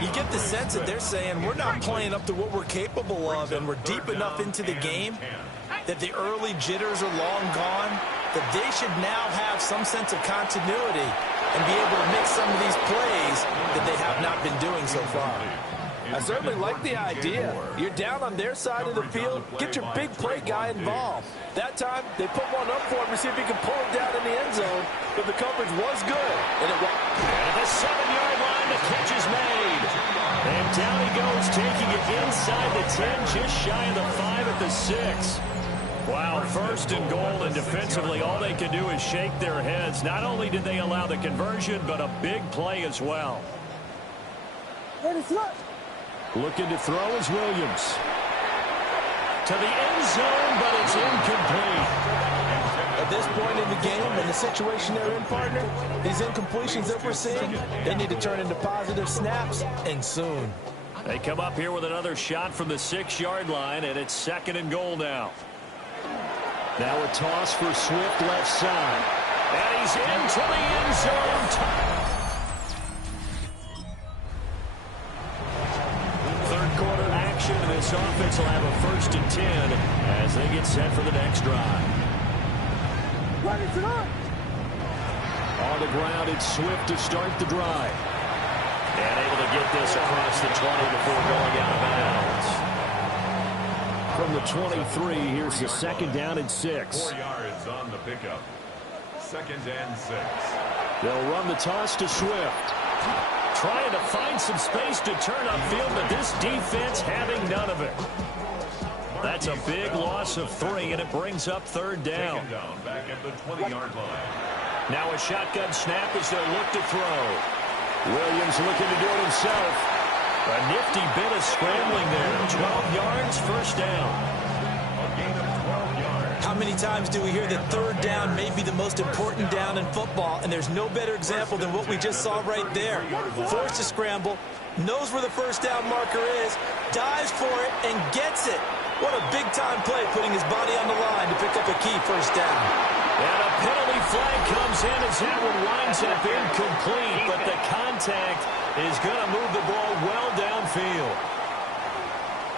You get the sense that they're saying we're not playing up to what we're capable of, and we're deep enough into the game that the early jitters are long gone, that they should now have some sense of continuity and be able to make some of these plays that they have not been doing so far. I certainly like the idea. You're down on their side of the field. Get your big play guy involved. That time, they put one up for him to see if he can pull it down in the end zone. But the coverage was good. And at the 7-yard line, the catch is made. And down he goes, taking it inside the 10, just shy of the 5 at the 6. Wow, 1st and goal, and defensively, all they can do is shake their heads. Not only did they allow the conversion, but a big play as well. Looking to throw is Williams. To the end zone, but it's incomplete. At this point in the game, and the situation they're in, partner, these incompletions that we're seeing, they need to turn into positive snaps, and soon. They come up here with another shot from the 6-yard line, and it's 2nd and goal now. Now a toss for Swift left side. And he's into the end zone. This offense will have a 1st and 10 as they get set for the next drive. On the ground, it's Swift to start the drive. And able to get this across the 20 before going out of bounds. From the 23, here's the 2nd down and 6. 4 yards on the pickup. 2nd and 6. They'll run the toss to Swift. Trying to find some space to turn upfield, but this defense having none of it. That's a big loss of 3, and it brings up 3rd down. Back at the 20-yard line. Now a shotgun snap as they'll look to throw. Williams looking to do it himself. A nifty bit of scrambling there. 12 yards, first down. A gain of 12 yards. How many times do we hear that third down may be the most important down in football, and there's no better example than what we just saw right there. Forced to scramble, knows where the first down marker is, dives for it, and gets it. What a big-time play, putting his body on the line to pick up a key first down. And a penalty flag comes in as that one winds up incomplete, but the contact is going to move the ball well downfield.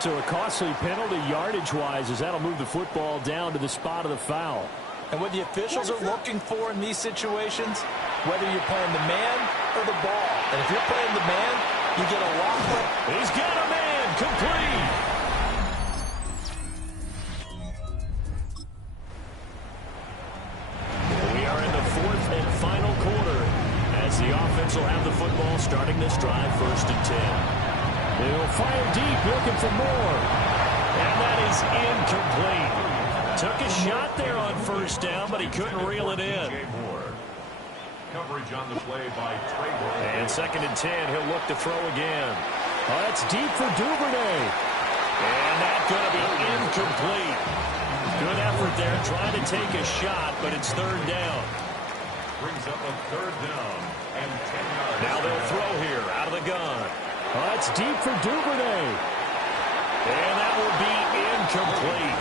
So a costly penalty yardage-wise as that'll move the football down to the spot of the foul. And what the officials are looking for in these situations, whether you're playing the man or the ball. And if you're playing the man, you get a lot more. He's got a man, complete. We are in the fourth and final quarter as the offense will have the football starting this drive, 1st and 10. They'll fire deep, looking for more. And that is incomplete. Took a shot there on first down, but he couldn't reel it in. Coverage on the play by Trevor. And 2nd and 10, he'll look to throw again. Oh, that's deep for Duvernay. And that's going to be incomplete. Good effort there, trying to take a shot, but it's 3rd down. Brings up a 3rd down and 10 yards. Now they'll throw here out of the gun. Oh, that's deep for Duvernay. And that will be incomplete.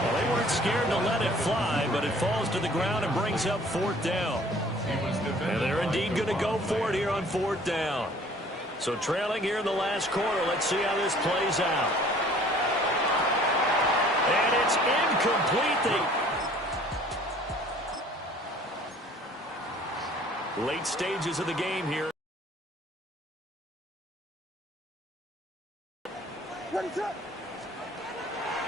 Well, they weren't scared to let it fly, but it falls to the ground and brings up 4th down. And they're indeed going to go for it here on 4th down. So trailing here in the last quarter, let's see how this plays out. And it's incomplete. Late stages of the game here.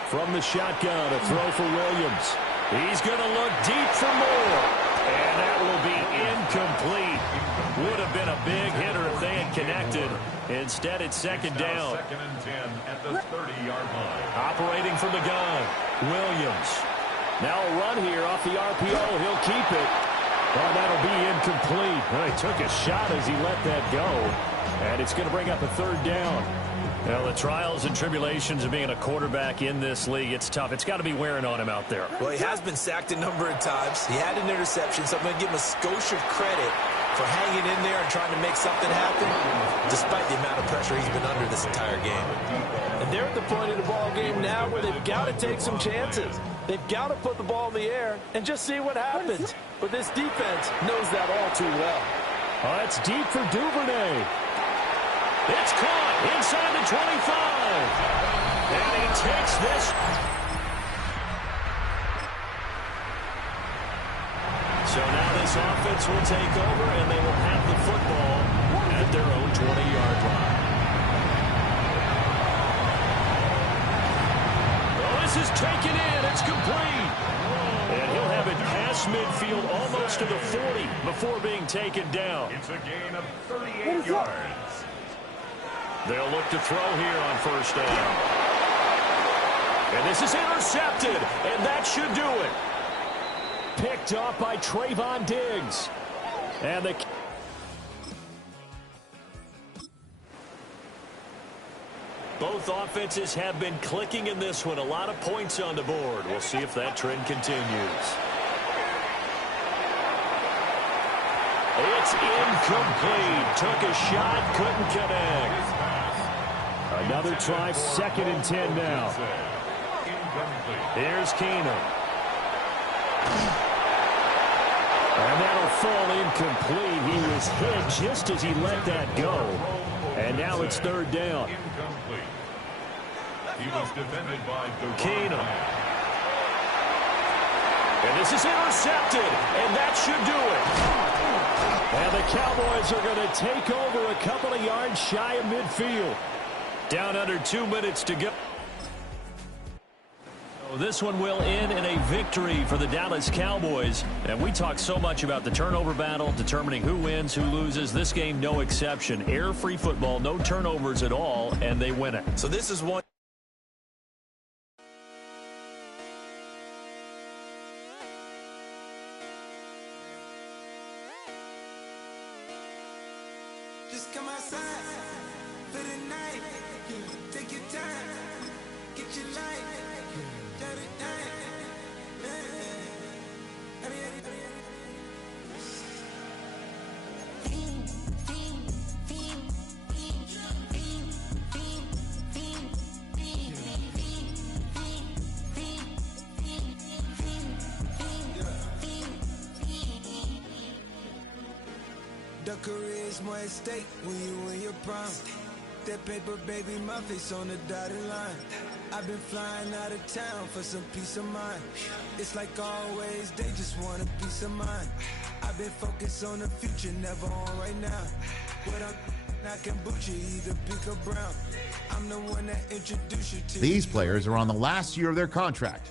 From the shotgun, a throw for Williams. He's going to look deep for more. And that will be incomplete. Would have been a big hitter if they had connected. Instead, it's 2nd down. 2nd and 10 at the 30-yard line. Operating from the gun, Williams. Now a run here off the RPO. He'll keep it. Oh, that'll be incomplete. Well, he took a shot as he let that go. And it's going to bring up a 3rd down. Now, the trials and tribulations of being a quarterback in this league, it's tough. It's got to be wearing on him out there. Well, he has been sacked a number of times. He had an interception, so I'm going to give him a skosh of credit for hanging in there and trying to make something happen, despite the amount of pressure he's been under this entire game. And they're at the point of the ball game now where they've got to take some chances. They've got to put the ball in the air and just see what happens. But this defense knows that all too well. Oh, that's deep for Duvernay. It's caught inside the 25. And he takes this. So now this offense will take over, and they will have the football at their own 20-yard line. Well, this is taken in. It's complete. And he'll have it past midfield almost to the 40 before being taken down. It's a gain of 38 yards. They'll look to throw here on 1st down. And this is intercepted, and that should do it. Picked off by Trayvon Diggs. And the... Both offenses have been clicking in this one. A lot of points on the board. We'll see if that trend continues. It's incomplete. Took a shot, couldn't connect. Another try, 2nd and 10 now. Here's Keenum. And that'll fall incomplete. He was hit just as he let that go. And now it's 3rd down. He was defended by Keenum. And this is intercepted. And that should do it. And the Cowboys are going to take over a couple of yards shy of midfield. Down under 2 minutes to go. So this one will end in a victory for the Dallas Cowboys. And we talk so much about the turnover battle, determining who wins, who loses. This game, no exception. Air-free football, no turnovers at all, and they win it. So this is one. Just come outside. for the night. Take your time, get your life. Let it die. The career is more at stake when you in your prime. That paper, baby, my face on the dotted line. I've been flying out of town for some peace of mind. It's like always, they just want a peace of mind. I've been focused on the future, never on right now. What I can boot you, either pink or brown. I'm the one that introduced you to. These players are on the last year of their contract.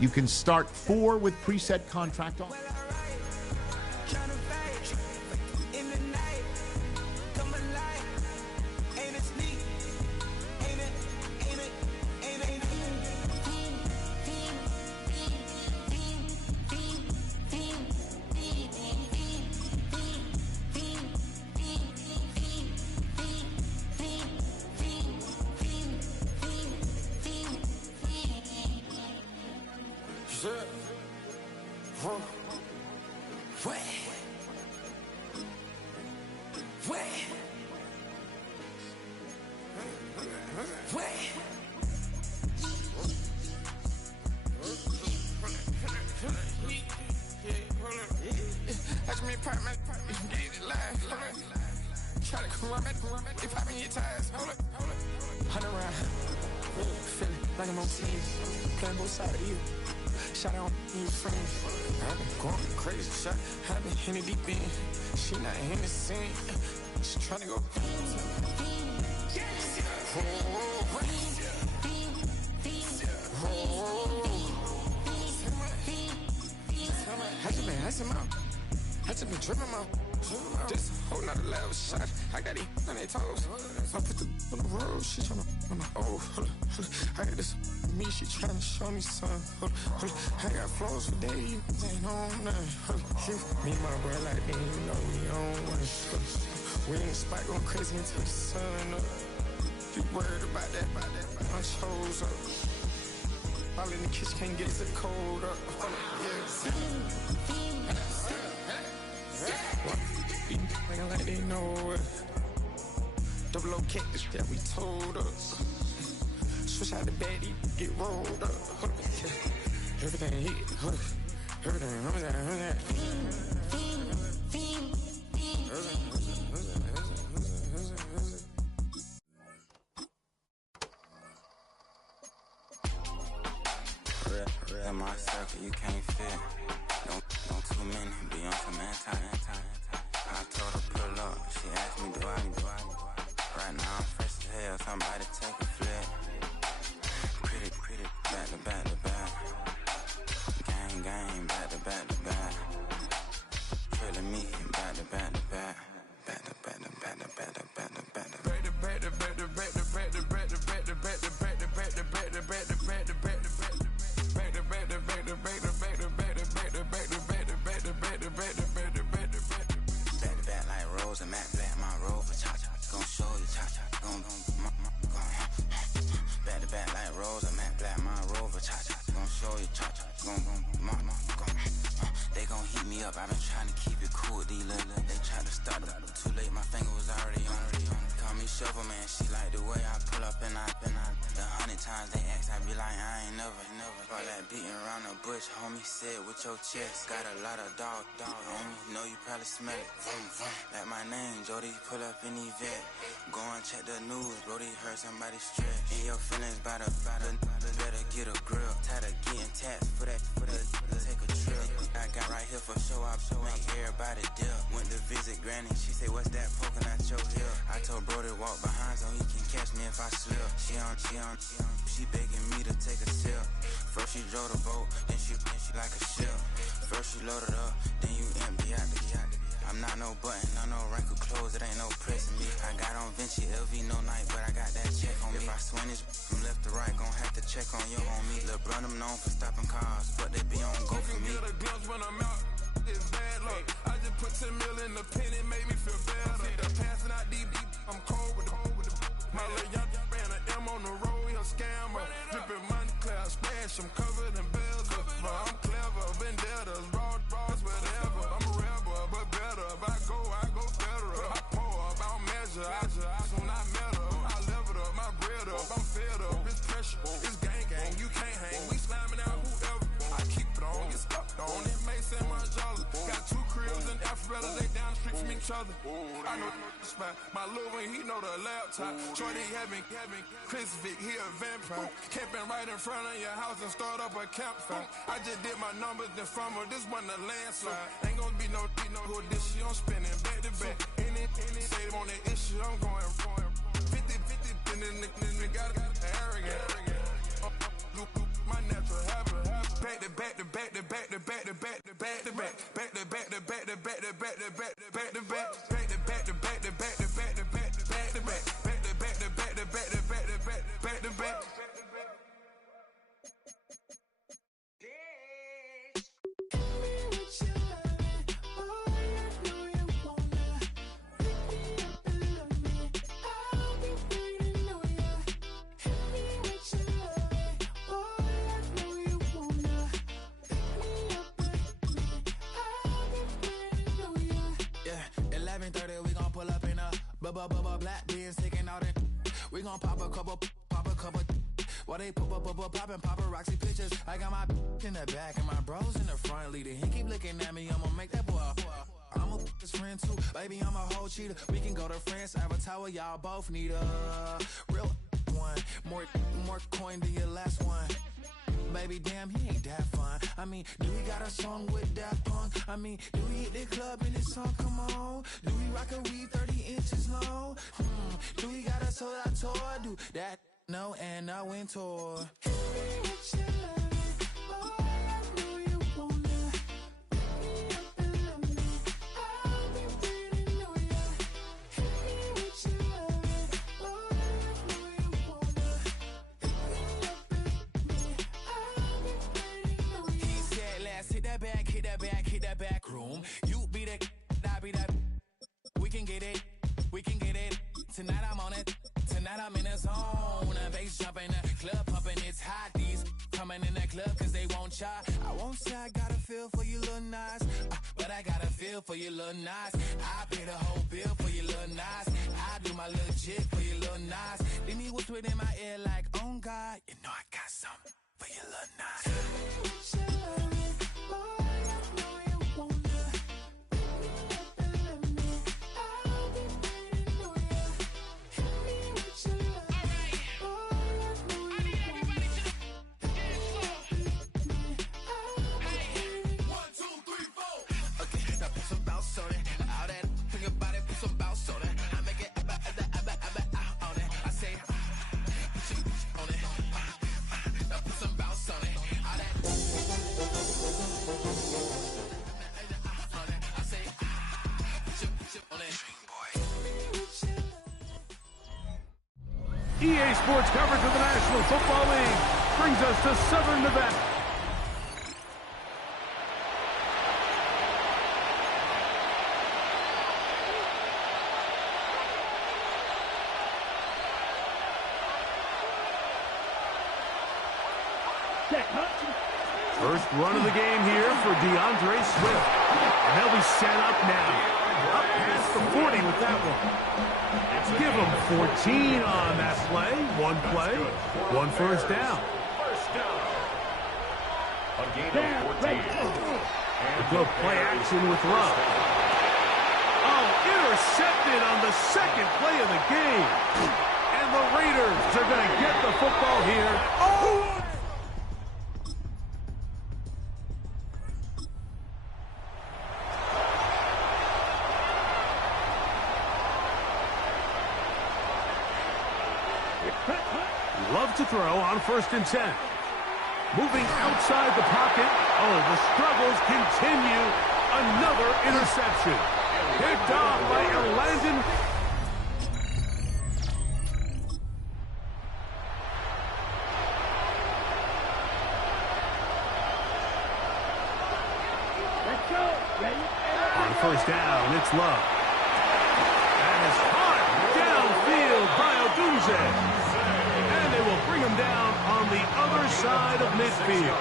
You can start 4 with preset contract on. Try to come around, they popping your tires. Hold up. 100 round. Feeling like I'm on TV. Playing both sides of you. Shot on your friends. I've been going crazy. Shot. I've been hitting deep in. She not in the scene. She trying to go. I just been tripping out. Just holding out a loud shot. I got it on their toes. I put the on the road. She tryna, hold up. I got this me. She tryna show me something. Hold up. I got flows for days. Ain't on nothing. Me and my bro like they ain't know we on one. We in the spot going crazy until the sun up. You worried about that? My chose up. All in the kitchen can't get the cold up. Nigga like they know it. Double O cactus that we told us. Switch out the baddie, get rolled up. Everything hit, everything. Real my circle, you can't fit. Don't too many, be on some anti. I told her pull up, she asked me do I. Right now I'm fresh as hell, somebody take a flip. Pretty, back to back. Gang, back to back. Feeling me, back to back. I've been trying to keep it cool with these little. They tried to start it too late, my finger was already on it. Call me Shovel Man, she like the way I pull up and I. The 100 times they ask, I be like, I ain't never. All that beating around the bush, homie said with your chest. Got a lot of dog, homie, know you probably smell it. Like my name, Jody, pull up in the vet. Go and check the news, Brody heard somebody stretch. In your feelings by the better get a grill. Tired of getting taxed for that, take a trip. I got right here for show up, make everybody dip. Went to visit Granny, she say, what's that poking out your heel? I told Brody walk behind so he can catch me if I slip. She begging me to take a sip. First she drove the boat, then she like a ship. First you loaded up, then you empty out the yacht. I'm not no button, no wrinkled clothes, it ain't no pressing me. I got on Vinci, LV, no night, but I got that check on me. If I swing this from left to right, gon' have to check on your homie. Lil' bro, I'm known for stopping cars, but they be on go for me. Get a glimpse when I'm out, it's bad luck. I just put 10 mil in the pen, it made me feel better. See the passing out deep, I'm cold with the My little young man, an M on the road, he a scammer. Dripping money, clear, splash, I'm covered in bells. I'm clever, vendettas, raw bars, whatever. I'm a rebel, but better. If I go federal. I pour up, I don't measure. I soon I met her. I leveled up, my bread up. I'm fed up, it's pressure. It's gang, you can't hang. We slamming out whoever. I keep it on, get stuck on. It may say Margiela. Got 2 cribs in Alpharetta, they down the street from each other. I know the spot. My little one, he know the laptop. Shorty having Chris Vick, he a vampire. Camping right in front of your house and start up a campfire. I just did my numbers, then from her, this wasn't a landslide. Ain't gonna be no who this shit, I'm spinning back to back. Any say on that issue, I'm going 50, and then the got arrogant. My natural habit. Back to back to back to back to back to back to back to back. Back to back to back to back to back to back to back to back. Back to back to back to back to back to back to back to back. Back to back to back to back to back to back to back. Black beans taking out it. We gon' pop a couple. While they poppin' paparazzi pictures. I got my in the back and my bros in the front leading. He keep looking at me, I'ma make that boy. I'm a his friend too, baby, I'm a whole cheater. We can go to France, Avatar, y'all both need a real one. More coin than your last one. Baby, damn, he ain't that fun. I mean, do he got a song with Daft Punk? I mean, do he hit the club in his song? Come on. Do he rock a weed 30 inches long? Do he got a sold out tour? Do that? No, and I went tour. Hit that back room. You be that, I be that. We can get it. Tonight I'm on it. Tonight I'm in the zone. A bass jumping, a club pumping. It's hot. These coming in that club cause they won't try. I won't say I got a feel for you little nice, but I got a feel for you little nice. I pay the whole bill for you little nice. I do my little jig for you little nice. Then he whispered in my ear like, oh God, you know I got something for you little nice. EA Sports coverage of the National Football League brings us to Southern Nevada. First run of the game here for DeAndre Swift. And they'll be set up now. Up past the 40 with that one. Give them 14 on that play. One play, one first down. A gain of 14. A good play action with Love. Oh, intercepted on the second play of the game. And the Raiders are going to get the football here. Oh! Love to throw on 1st and 10. Moving outside the pocket. Oh, the struggles continue. Another interception. Picked off by Landon. On 1st down, it's Love. And it's hot downfield by Odunze. Odunze. And they will bring him down on the other side of midfield.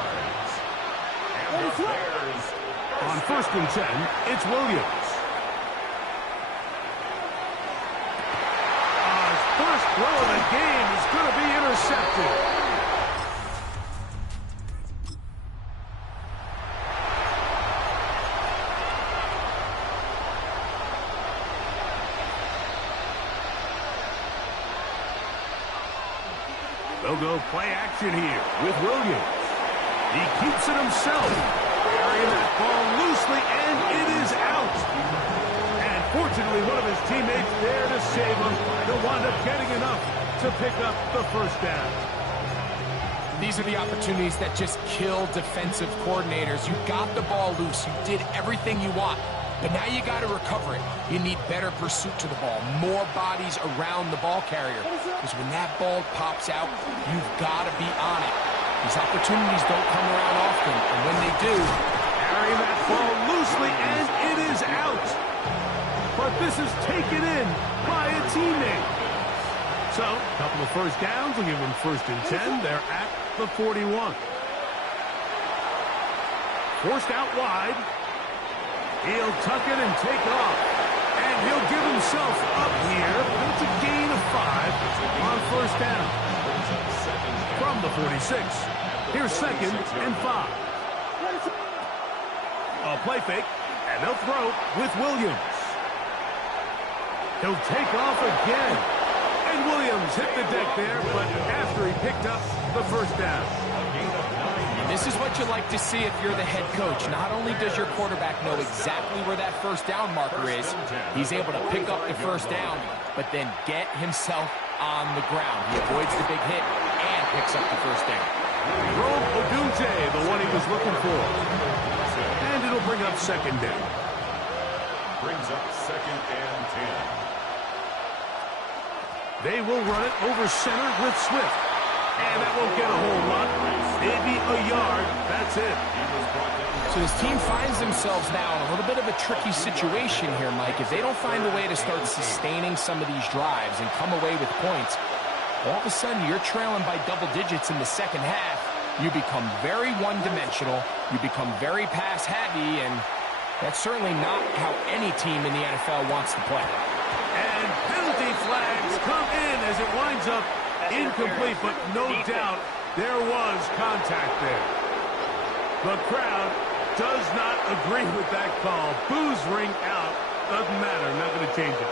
On 1st and 10, it's Williams. His first throw of the game is going to be intercepted. They'll go play action here with Williams. He keeps it himself, carrying that ball loosely, and it is out. And fortunately, one of his teammates there to save him. He'll wind up getting enough to pick up the first down. These are the opportunities that just kill defensive coordinators. You got the ball loose. You did everything you want. But now you got to recover it. You need better pursuit to the ball, more bodies around the ball carrier. Because when that ball pops out, you've got to be on it. These opportunities don't come around often, and when they do, carrying that ball loosely, and it is out. But this is taken in by a teammate. So, a couple of first downs will give them 1st and 10. They're at the 41. Forced out wide. He'll tuck it and take off. And he'll give himself up here. It's a gain of 5 on 1st down. From the 46, here's 2nd and 5. A play fake, and they'll throw with Williams. He'll take off again. And Williams hit the deck there, but after he picked up the 1st down. This is what you like to see if you're the head coach. Not only does your quarterback know exactly where that 1st down marker is, he's able to pick up the 1st down, but then get himself on the ground. He avoids the big hit and picks up the 1st down. Rome Odunze, the one he was looking for. And it'll bring up 2nd down. Brings up 2nd and 10. They will run it over center with Swift. And that won't get a whole lot. Maybe a yard. That's it. So his team finds themselves now in a little bit of a tricky situation here, Mike. If they don't find a way to start sustaining some of these drives and come away with points, all of a sudden you're trailing by double digits in the 2nd half. You become very one-dimensional. You become very pass-heavy, and that's certainly not how any team in the NFL wants to play. And penalty flags come in as it winds up incomplete, but no doubt there was contact there. The crowd does not agree with that call. Boos ring out. Doesn't matter. Not going to change it.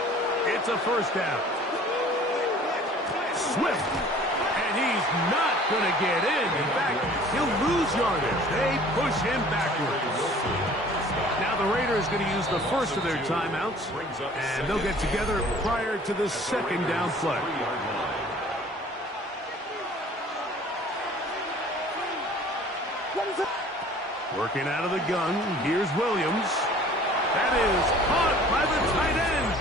It's a 1st down. Swift. And he's not going to get in. In fact, he'll lose yardage. They push him backwards. Now the Raiders going to use the 1st of their timeouts, and they'll get together prior to the 2nd down play. Working out of the gun, here's Williams. That is caught by the tight end.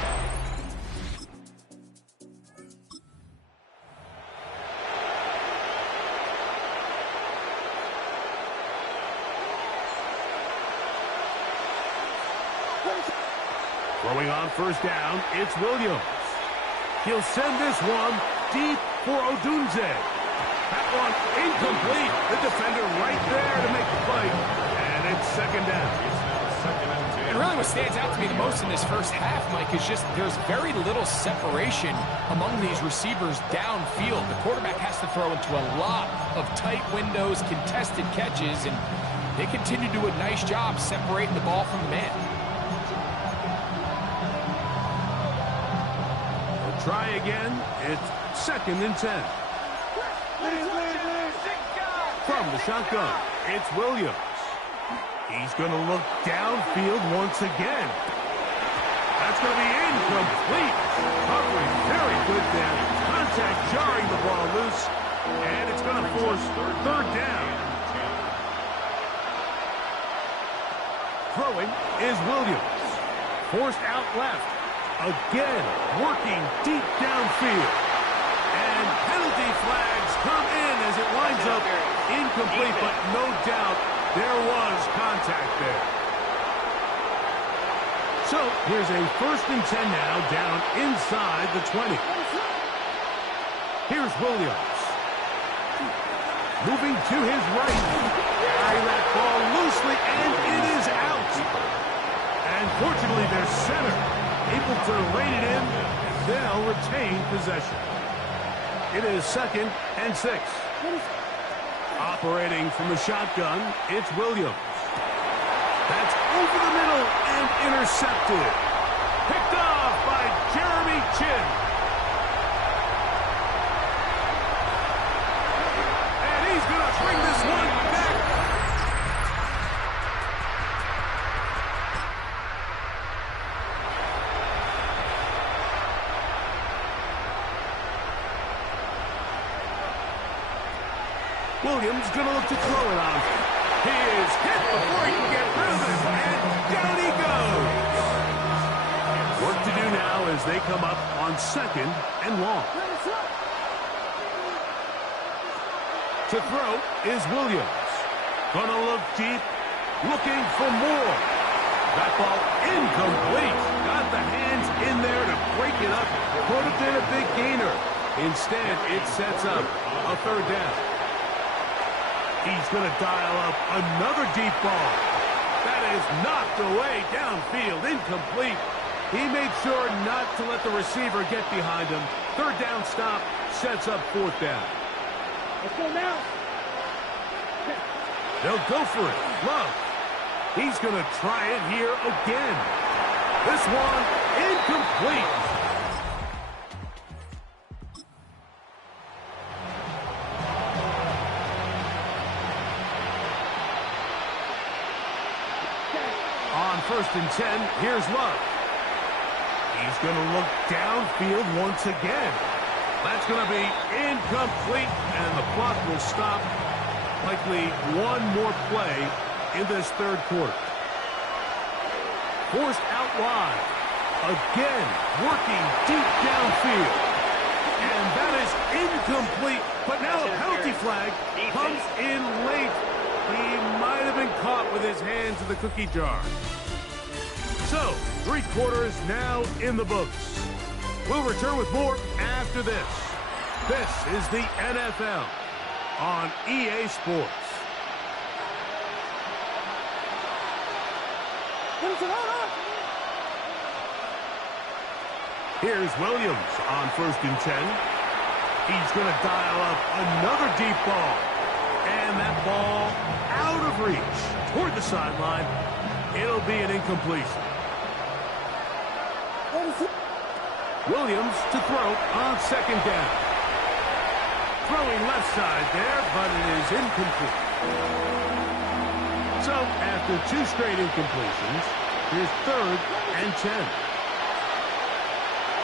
Throwing on 1st down, it's Williams. He'll send this one deep for Odunze. That one incomplete. The defender right there to make the play. And it's 2nd down. And really what stands out to me the most in this 1st half, Mike, is just there's very little separation among these receivers downfield. The quarterback has to throw into a lot of tight windows, contested catches, and they continue to do a nice job separating the ball from the man. We'll try again. It's 2nd and 10. From the shotgun, it's Williams. He's going to look downfield once again. That's going to be incomplete. Covering very good there. Contact jarring the ball loose. And it's going to force 3rd down. Throwing is Williams. Forced out left. Again, working deep downfield. And penalty flags come in as it winds up incomplete, but no doubt there was contact there. So here's a 1st and 10 now, down inside the 20. Here's Williams. Moving to his right. Carry that ball loosely, and it is out. And fortunately, their center able to rein it in, and they'll retain possession. It is 2nd and 6. Operating from the shotgun, it's Williams. That's over the middle and intercepted. Picked off by Jeremy Chin. And he's going to bring this one back. Williams going to look to throw it on. He is hit before he can get rid of it, and down he goes. Work to do now as they come up on 2nd and long. To throw is Williams. Gonna look deep, looking for more. That ball incomplete. Got the hands in there to break it up. Could have been a big gainer. Instead, it sets up a 3rd down. He's going to dial up another deep ball. That is knocked away downfield, incomplete. He made sure not to let the receiver get behind him. 3rd down stop sets up 4th down. Let's go now. They'll go for it. Love. He's going to try it here again. This one incomplete. On 1st and 10, here's Love. He's going to look downfield once again. That's going to be incomplete, and the clock will stop. Likely one more play in this 3rd quarter. Forced out wide. Again, working deep downfield. And that is incomplete, but now a penalty flag comes in late. He might have been caught with his hands in the cookie jar. So, 3 quarters now in the books. We'll return with more after this. This is the NFL on EA Sports. Here's Williams on 1st and 10. He's going to dial up another deep ball. And that ball out of reach toward the sideline. It'll be an incompletion. Williams to throw on 2nd down. Throwing left side there, but it is incomplete. So, after 2 straight incompletions, here's 3rd and 10.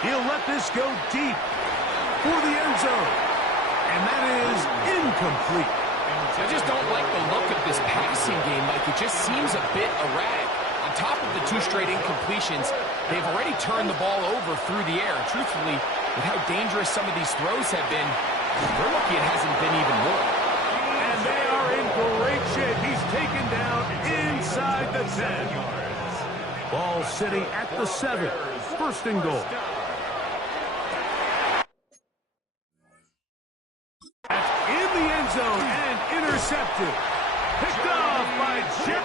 He'll let this go deep for the end zone. And that is incomplete. I just don't like the look of this passing game, Mike. It just seems a bit erratic. On top of the 2 straight incompletions, they've already turned the ball over through the air. Truthfully, with how dangerous some of these throws have been, we're lucky it hasn't been even more. And they are in great shape. He's taken down inside the 10. Ball sitting at the 7. 1st and goal. That's in the end zone and intercepted. Picked off by Chip.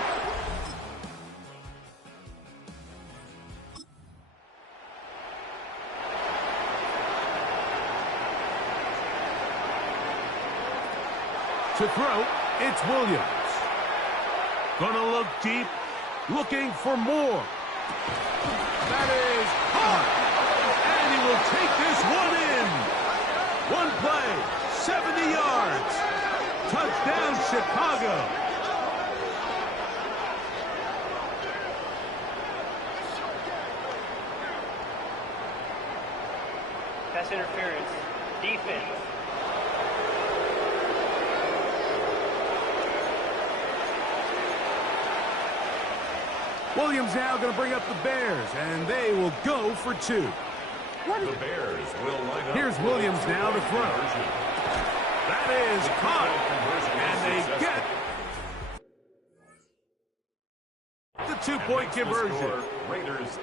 To throw, it's Williams. Gonna look deep, looking for more. That is hard. And he will take this one in. One play, 70 yards. Touchdown, Chicago. Pass interference. Defense. Williams now going to bring up the Bears, and they will go for 2. The Bears will line up. Here's Williams now to throw. That is caught, and they get the 2-point conversion.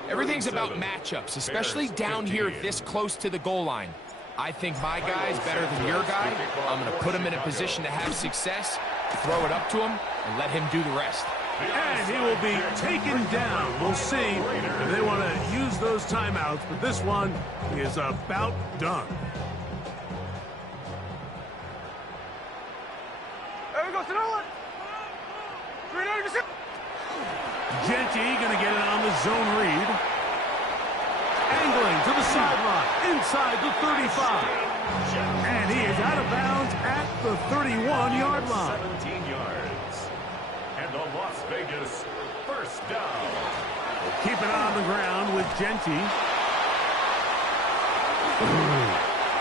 Everything's about matchups, especially down here this close to the goal line. I think my guy's better than your guy. I'm going to put him in a position to have success, throw it up to him, and let him do the rest. And he will be taken down. We'll see if they want to use those timeouts, but this one is about done. There we go, Sonoma. Genty going to get it on the zone read. Angling to the sideline, inside the 35. And he is out of bounds at the 31-yard line. 17 yards. And the Las Vegas first down. Keep it on the ground with Genty.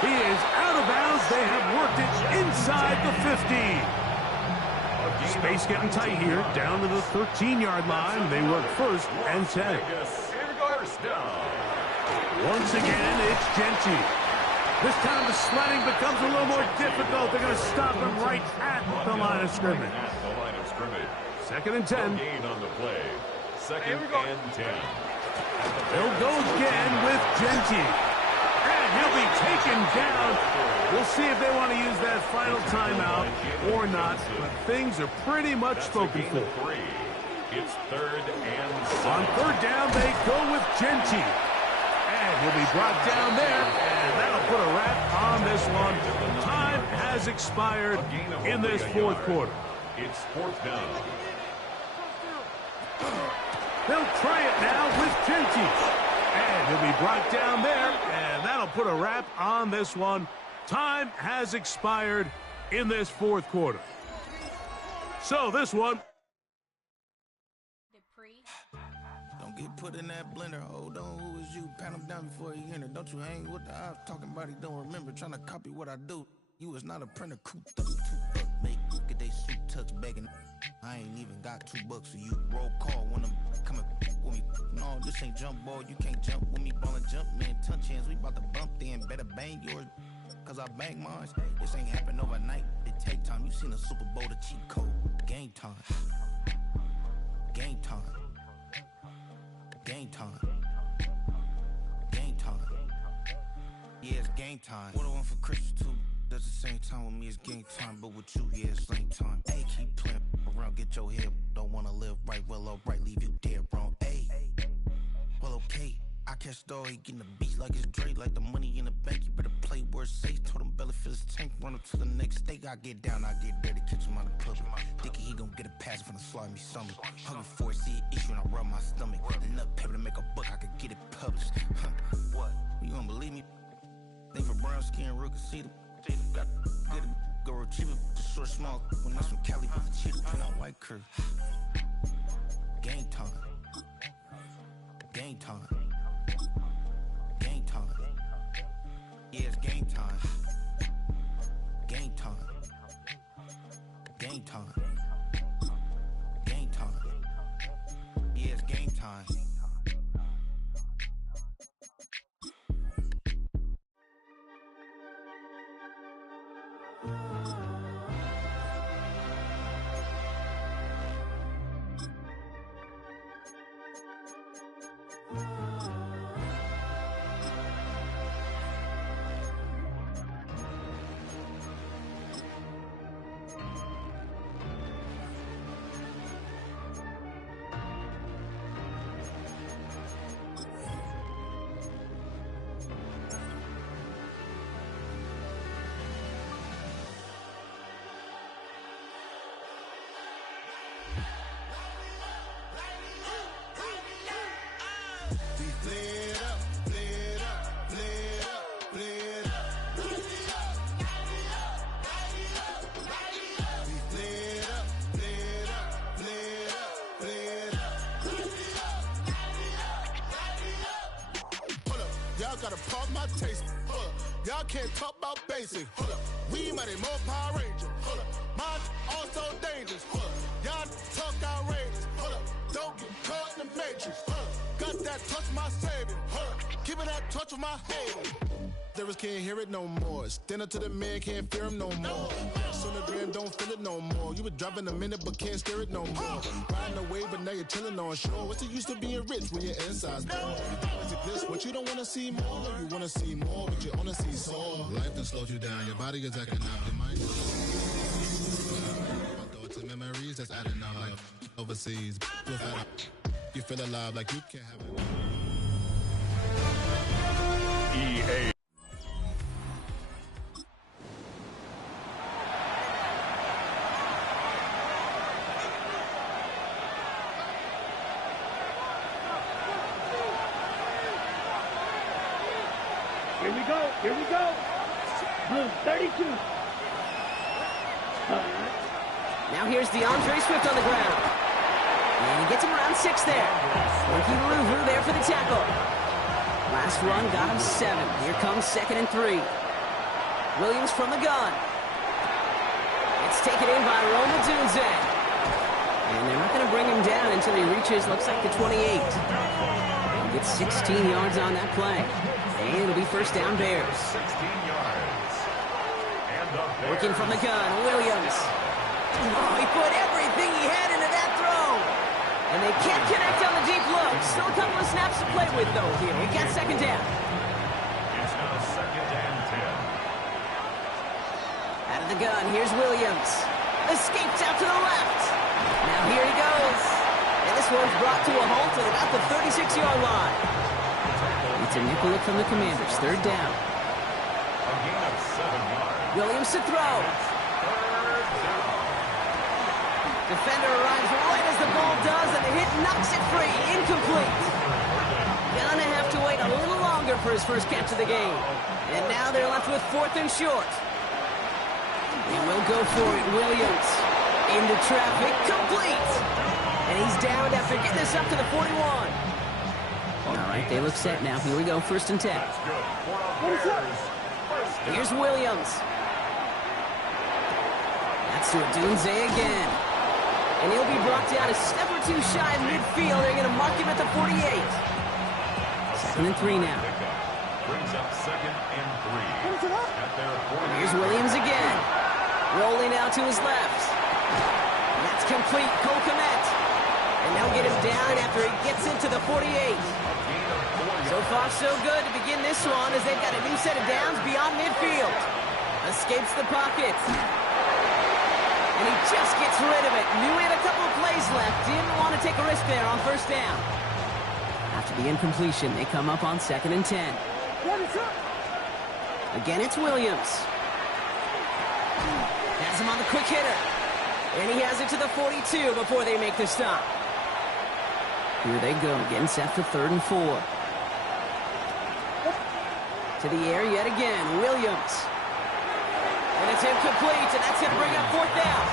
He is out of bounds. They have worked it inside the 15. Space getting tight here, down to the 13-yard line. They work first and 10. First down. Once again, it's Genty. This time the sledding becomes a little more difficult. They're going to stop him right at the line of scrimmage. Second and 10. Gain on the play. Second and 10. They'll go again with Genty. And he'll be taken down. We'll see if they want to use that final timeout or not. But things are pretty much spoken for. It's third and 7. On third down, they go with Genty. And he'll be brought down there. And that'll put a wrap on this one. Time has expired in this fourth quarter. It's fourth down. They'll try it now with Genty. And he'll be brought down there. And that'll put a wrap on this one. Time has expired in this fourth quarter. So this one. Don't get put in that blender. Hold on, who is you? Pat him down before he enter. Don't you hang with the ops talking about he don't remember. Trying to copy what I do. You is not a printer. Cooped up, 2 bucks. Make look at they suit tucks begging. I ain't even got $2 so you roll call when I'm coming with me. No, this ain't jump ball. You can't jump with me. Ballin' jump, man. Touch hands. We about to bump then. Better bang yours. Cause I bang mine. This ain't happen overnight. It take time. You seen a Super Bowl, the cheat code. Game time. Game time. Game time. Game time. Yeah, it's game time. What I want for Christmas too. Does the same time with me, it's game time. But with you, yeah, it's lame time. Hey, keep playing around, get your head. Don't wanna live right, well, alright, leave you dead wrong. Hey, well, okay. I catch the dog, he getting the beat like it's Dre, like the money in the bank. You better play where it's safe. Told him belly fill his tank, run up to the next steak. I get down, I get dirty, catch him on the public. Thinking he gon' get a pass from the slimy stomach. Hungry for it, see an issue and I rub my stomach. Enough paper to make a book, I could get it published. What? You don't believe me? Think for brown skin, real can see them. Got get it, go retrieve it. Just short, small. When that's from Cali, with the cheetah, put out white curve. Game time. Game time. Game time. Yeah, it's game time. Game time. Game time. Game time. Yeah, it's game time. Gotta pump my taste. Hold up. Y'all can't talk about basic. Hold up. We mighty more Power Ranger. Hold up. Mine also dangerous. Hold up. Y'all talk outrageous. Hold up. Don't get caught in the matrix. Hold up. Got that touch of my savior. Hold up. Keeping that touch of my haters. Lyrics can't hear it no more. Stand up to the man, can't fear him no more. Ice on the gram, don't feel it no more. You were driving a minute, but can't steer it no more. Riding away, but now you're chilling on shore. What's it used to being rich when your inside's poor? Is it this what you don't want to see more? Or you want to see more, but you wanna see soul. Life done slowed you down. Your body is acting up. Your mind thoughts and memories that's adding up. Like overseas, you feel alive like you can't have it. EA. Here we go. Here we go. Blue 32. Now here's DeAndre Swift on the ground. And he gets him around 6 there. Ricky Ruvu there for the tackle. Last run got him 7. Here comes 2nd and 3. Williams from the gun. It's taken in by Roma Dunze. And they're not going to bring him down until he reaches, looks like, the 28. He gets 16 yards on that play. And it'll be first down Bears. 16 yards. And the Bears. Working from the gun, Williams. Oh, he put everything he had into that throw. And they can't connect on the deep look. Still a couple of snaps to play with, though, here. We got second down. It's now 2nd and 10. Out of the gun, here's Williams. Escapes out to the left. Now here he goes. And this one's brought to a halt at about the 36-yard line. It's a nickel look from the Commanders. 3rd down. A gain of 7 yards. Williams to throw. Defender arrives right as the ball does, and the hit knocks it free. Incomplete. Gonna have to wait a little longer for his first catch of the game. And now they're left with 4th and short. And we'll go for it. Williams into traffic. Complete. And he's downed after getting this up to the 41. All right, they look set now. Here we go, 1st and 10. Here's Williams. That's to Dunze again. And he'll be brought down a step or 2 shy of midfield. They're going to mark him at the 48. 2nd and 3 now. Brings up 2nd and 3. At their 40. Here's Williams again. Rolling out to his left. And that's complete. Cole Kmet. And they'll get him down after he gets into the 48. So far, so good to begin this one as they've got a new set of downs beyond midfield. Escapes the pocket. And he just gets rid of it. Knew he had a couple of plays left. Didn't want to take a risk there on 1st down. After the incompletion, they come up on 2nd and 10. Again, it's Williams. Has him on the quick hitter. And he has it to the 42 before they make the stop. Here they go, getting set for 3rd and 4. To the air yet again, Williams. And it's incomplete, and that's going to bring up 4th down.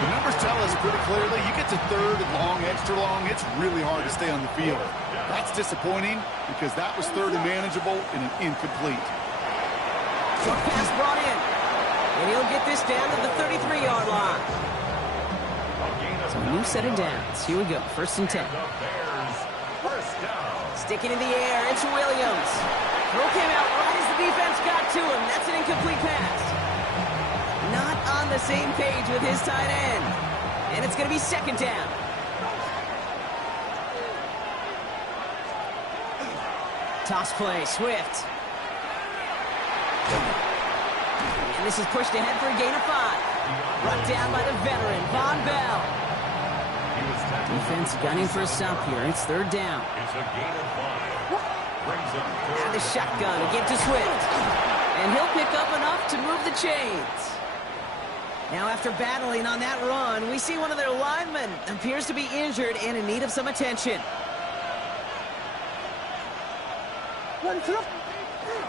The numbers tell us pretty clearly, you get to 3rd and long, extra long, it's really hard to stay on the field. That's disappointing because that was 3rd and manageable and an incomplete. Short pass brought in. And he'll get this down to the 33-yard line. So a new set of downs. Here we go, 1st and 10. Sticking in the air, it's Williams. Throw came out right as the defense got to him. That's an incomplete pass. Not on the same page with his tight end. And it's going to be 2nd down. Toss play, Swift. And this is pushed ahead for a gain of 5. Brought down by the veteran, Von Bell. Defense gunning for a stop here. It's 3rd down. It's a gain of 5. Brings up 3rd. And the shotgun again to Swift. And he'll pick up enough to move the chains. Now after battling on that run, we see one of their linemen appears to be injured and in need of some attention.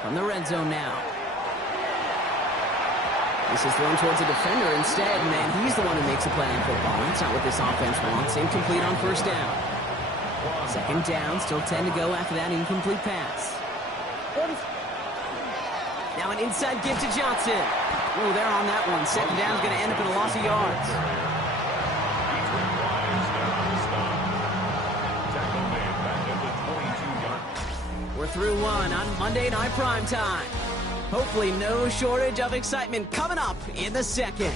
From the red zone now. This is thrown towards a defender instead, and he's the one who makes a play on football. That's not what this offense wants. Incomplete on 1st down. 2nd down, still 10 to go after that incomplete pass. Now an inside give to Johnson. Oh, they're on that one. 2nd down is going to end up in a loss of yards. We're through one on Monday Night Primetime. Hopefully no shortage of excitement coming up in the second.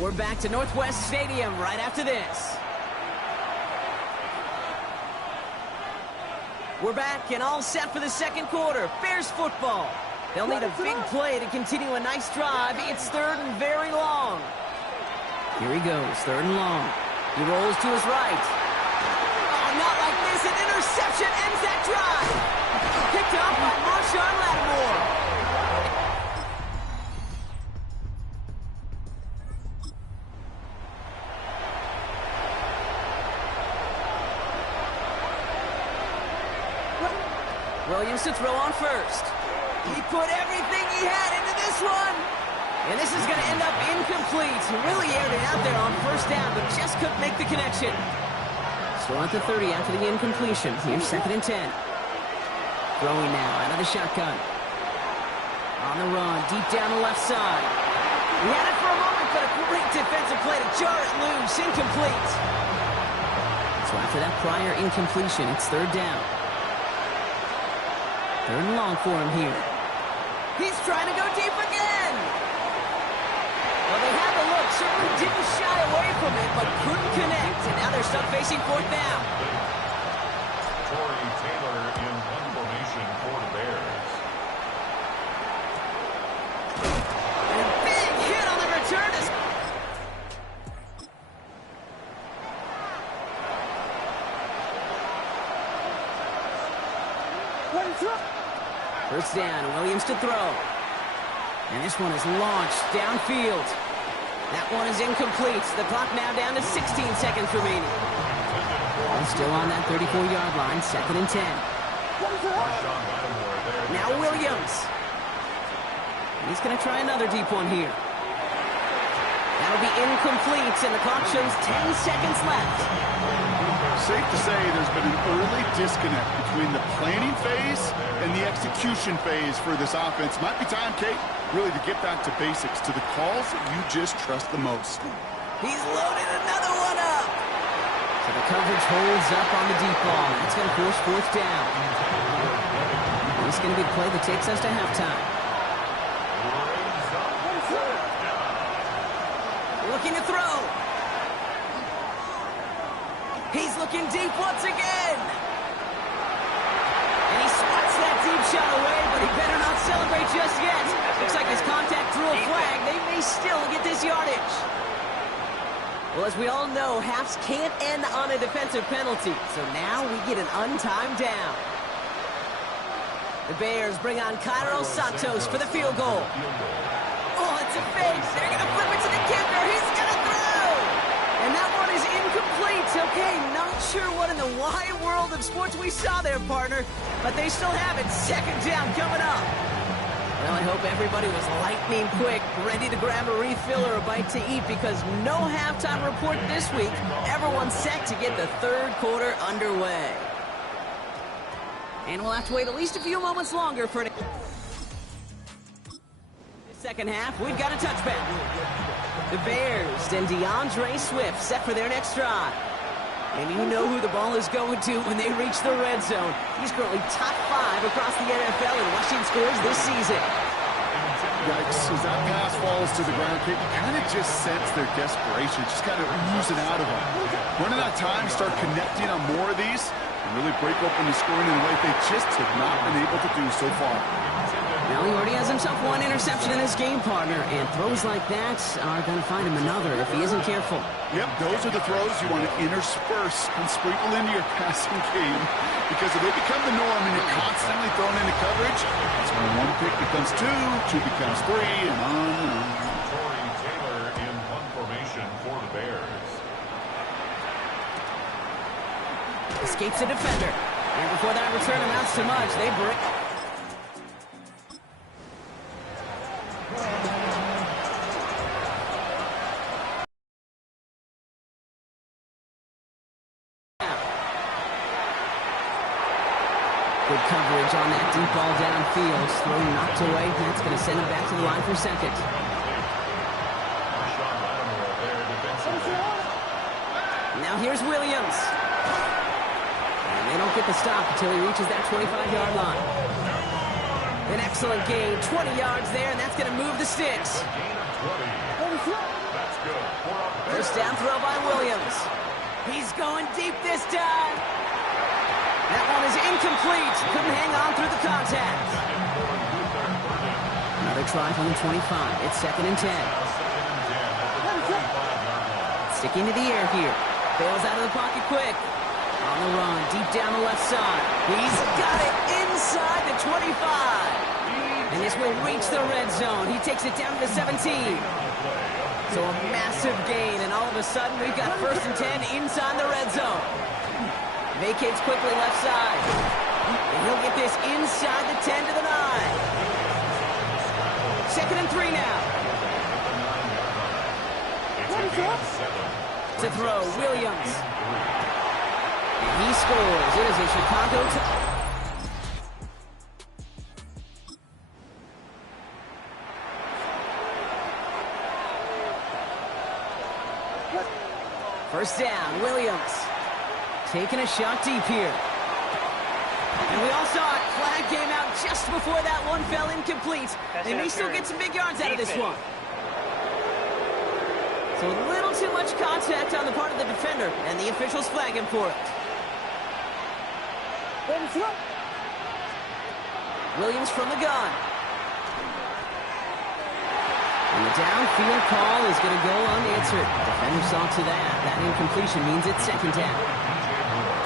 We're back to Northwest Stadium right after this. We're back and all set for the second quarter. Bears football. They'll need a big play to continue a nice drive. It's third and very long. Here he goes, third and long. He rolls to his right. Oh, not like this. An interception ends that drive. Picked up by Marshawn Lattimore. Williams to throw on first. He put everything he had into this one. And this is going to end up incomplete. He really aired it out there on first down, but just couldn't make the connection. Still at the 30 after the incompletion. Here's second and 10. Throwing now out of the shotgun. On the run, deep down the left side. He had it for a moment, but a great defensive play to jar it loose. Incomplete. So after that prior incompletion, it's third down. Third and long for him here. He's trying to go deep again. Well, they had the look, certainly didn't shy away from it, but couldn't connect. And now they're stuck facing fourth down. Corey Taylor in one formation for the Bears. And a big hit on the return. First down, Williams to throw. And this one is launched downfield. That one is incomplete. The clock now down to 16 seconds remaining. Ball still on that 34-yard line, second and 10. Now Williams. He's going to try another deep one here. That'll be incomplete, and the clock shows 10 seconds left. Safe to say there's been an early disconnect between the planning phase and the execution phase for this offense. Might be time, Kate, really to get back to basics, to the calls that you just trust the most. He's loaded another one up. So the coverage holds up on the deep ball. That's going to force fourth down. This is going to be the play that takes us to halftime. Looking to throw. He's looking deep once again. And he swats that deep shot away, but he better not celebrate just yet. Looks like his contact drew a flag. They may still get this yardage. Well, as we all know, halves can't end on a defensive penalty. So now we get an untimed down. The Bears bring on Cairo Santos for the field goal. Oh, it's a fake. They're going to flip it to the kicker. He's going to throw. And that one is incomplete. Okay, not sure what in the wide world of sports we saw there, partner. But they still have it. Second down coming up. Well, I hope everybody was lightning quick, ready to grab a refill or a bite to eat, because no halftime report this week. Everyone's set to get the third quarter underway. And we'll have to wait at least a few moments longer for it. Second half, we've got a touchback. The Bears and DeAndre Swift set for their next drive. And you know who the ball is going to when they reach the red zone. He's currently top 5 across the NFL in rushing scores this season. Yikes, as that pass falls to the ground, Kate, you kind of just sense their desperation, just kind of oozing out of them. Running out of time, start connecting on more of these, and really break open the scoring in a way they just have not been able to do so far. Now he already has himself one interception in this game, partner, and throws like that are going to find him another if he isn't careful. Yep, those are the throws you want to intersperse and sprinkle into your passing game, because if they become the norm and you're constantly thrown into coverage, that's when one pick becomes two becomes three, and on and on. Corey Taylor in one formation for the Bears. Escapes the defender. And before that return amounts to much, they break. Good coverage on that deep ball downfield. Throw knocked away. That's going to send him back to the line for second. Now here's Williams. And they don't get the stop until he reaches that 25-yard line. An excellent gain, 20 yards there, and that's going to move the sticks. First down throw by Williams. He's going deep this time. That one is incomplete. Couldn't hang on through the contact. Another try from the 25. It's 2nd and 10. Sticking to the air here. Bails out of the pocket quick. On the run, deep down the left side. He's got it inside the 25. And this will reach the red zone. He takes it down to the 17. So a massive gain, and all of a sudden we've got 1st and 10 inside the red zone. Vacates quickly left side. And he'll get this inside the 10 to the 9. 2nd and 3 now. To throw, Williams. And he scores. It is a Chicago First down, Williams. Taking a shot deep here. And we all saw it. Flag came out just before that one fell incomplete. They may still get some big yards out of this one. So a little too much contact on the part of the defender, and the officials flag him for it. Williams from the gun. And the downfield call is going to go unanswered. Defender saw to that. That incompletion means it's 2nd down.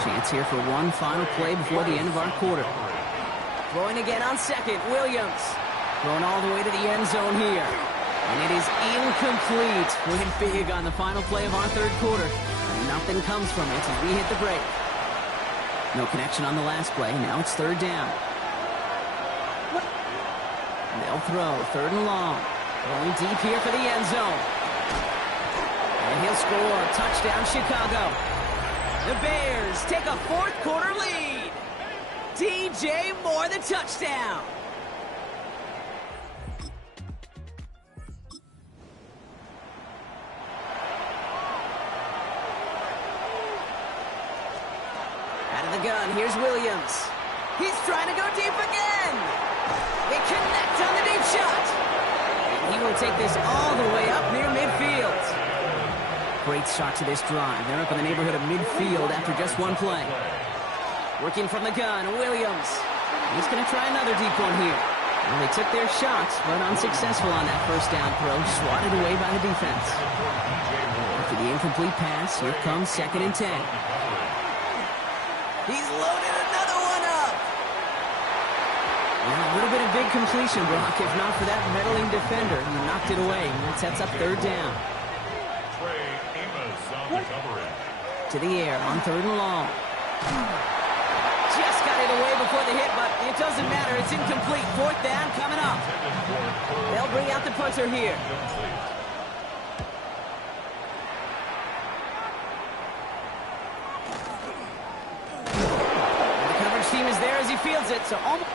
Chance here for one final play before the end of our quarter. Throwing again on 2nd, Williams. Throwing all the way to the end zone here. And it is incomplete. Went big on the final play of our 3rd quarter. And nothing comes from it as we hit the break. No connection on the last play. Now it's 3rd down. They'll throw 3rd and long. Going deep here for the end zone. And he'll score. Touchdown, Chicago. The Bears take a 4th quarter lead. DJ Moore, the touchdown. Out of the gun, here's Williams. He's trying to go deep again. They connect on the deep shot. He will take this all the way up near midfield. Great start to this drive. They're up in the neighborhood of midfield after just one play. Working from the gun, Williams. He's going to try another deep one here. Well, they took their shots, but unsuccessful on that first down throw. Swatted away by the defense. After the incomplete pass, here comes 2nd and 10. He's loaded another one up. Well, a little bit of big completion, Brock, if not for that meddling defender. He knocked it away, and that sets up 3rd down. To the air on 3rd and long. Just got it away before the hit, but it doesn't matter. It's incomplete. 4th down coming up. They'll bring out the punter here. And the coverage team is there as he fields it, so almost...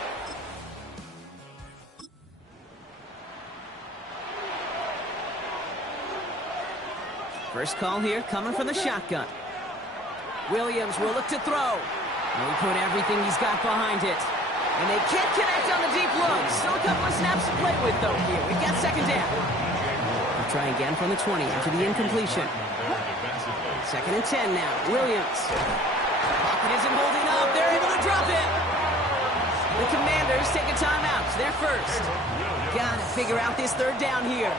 First call here coming from the shotgun. Williams will look to throw. And he put everything he's got behind it. And they can't connect on the deep look. Still a couple of snaps to play with, though, here. We've got 2nd down. They'll try again from the 20 after the incompletion. 2nd and 10 now. Williams. Pocket isn't holding up. They're able to drop it. The Commanders take a timeout. They're first. Got to figure out this 3rd down here.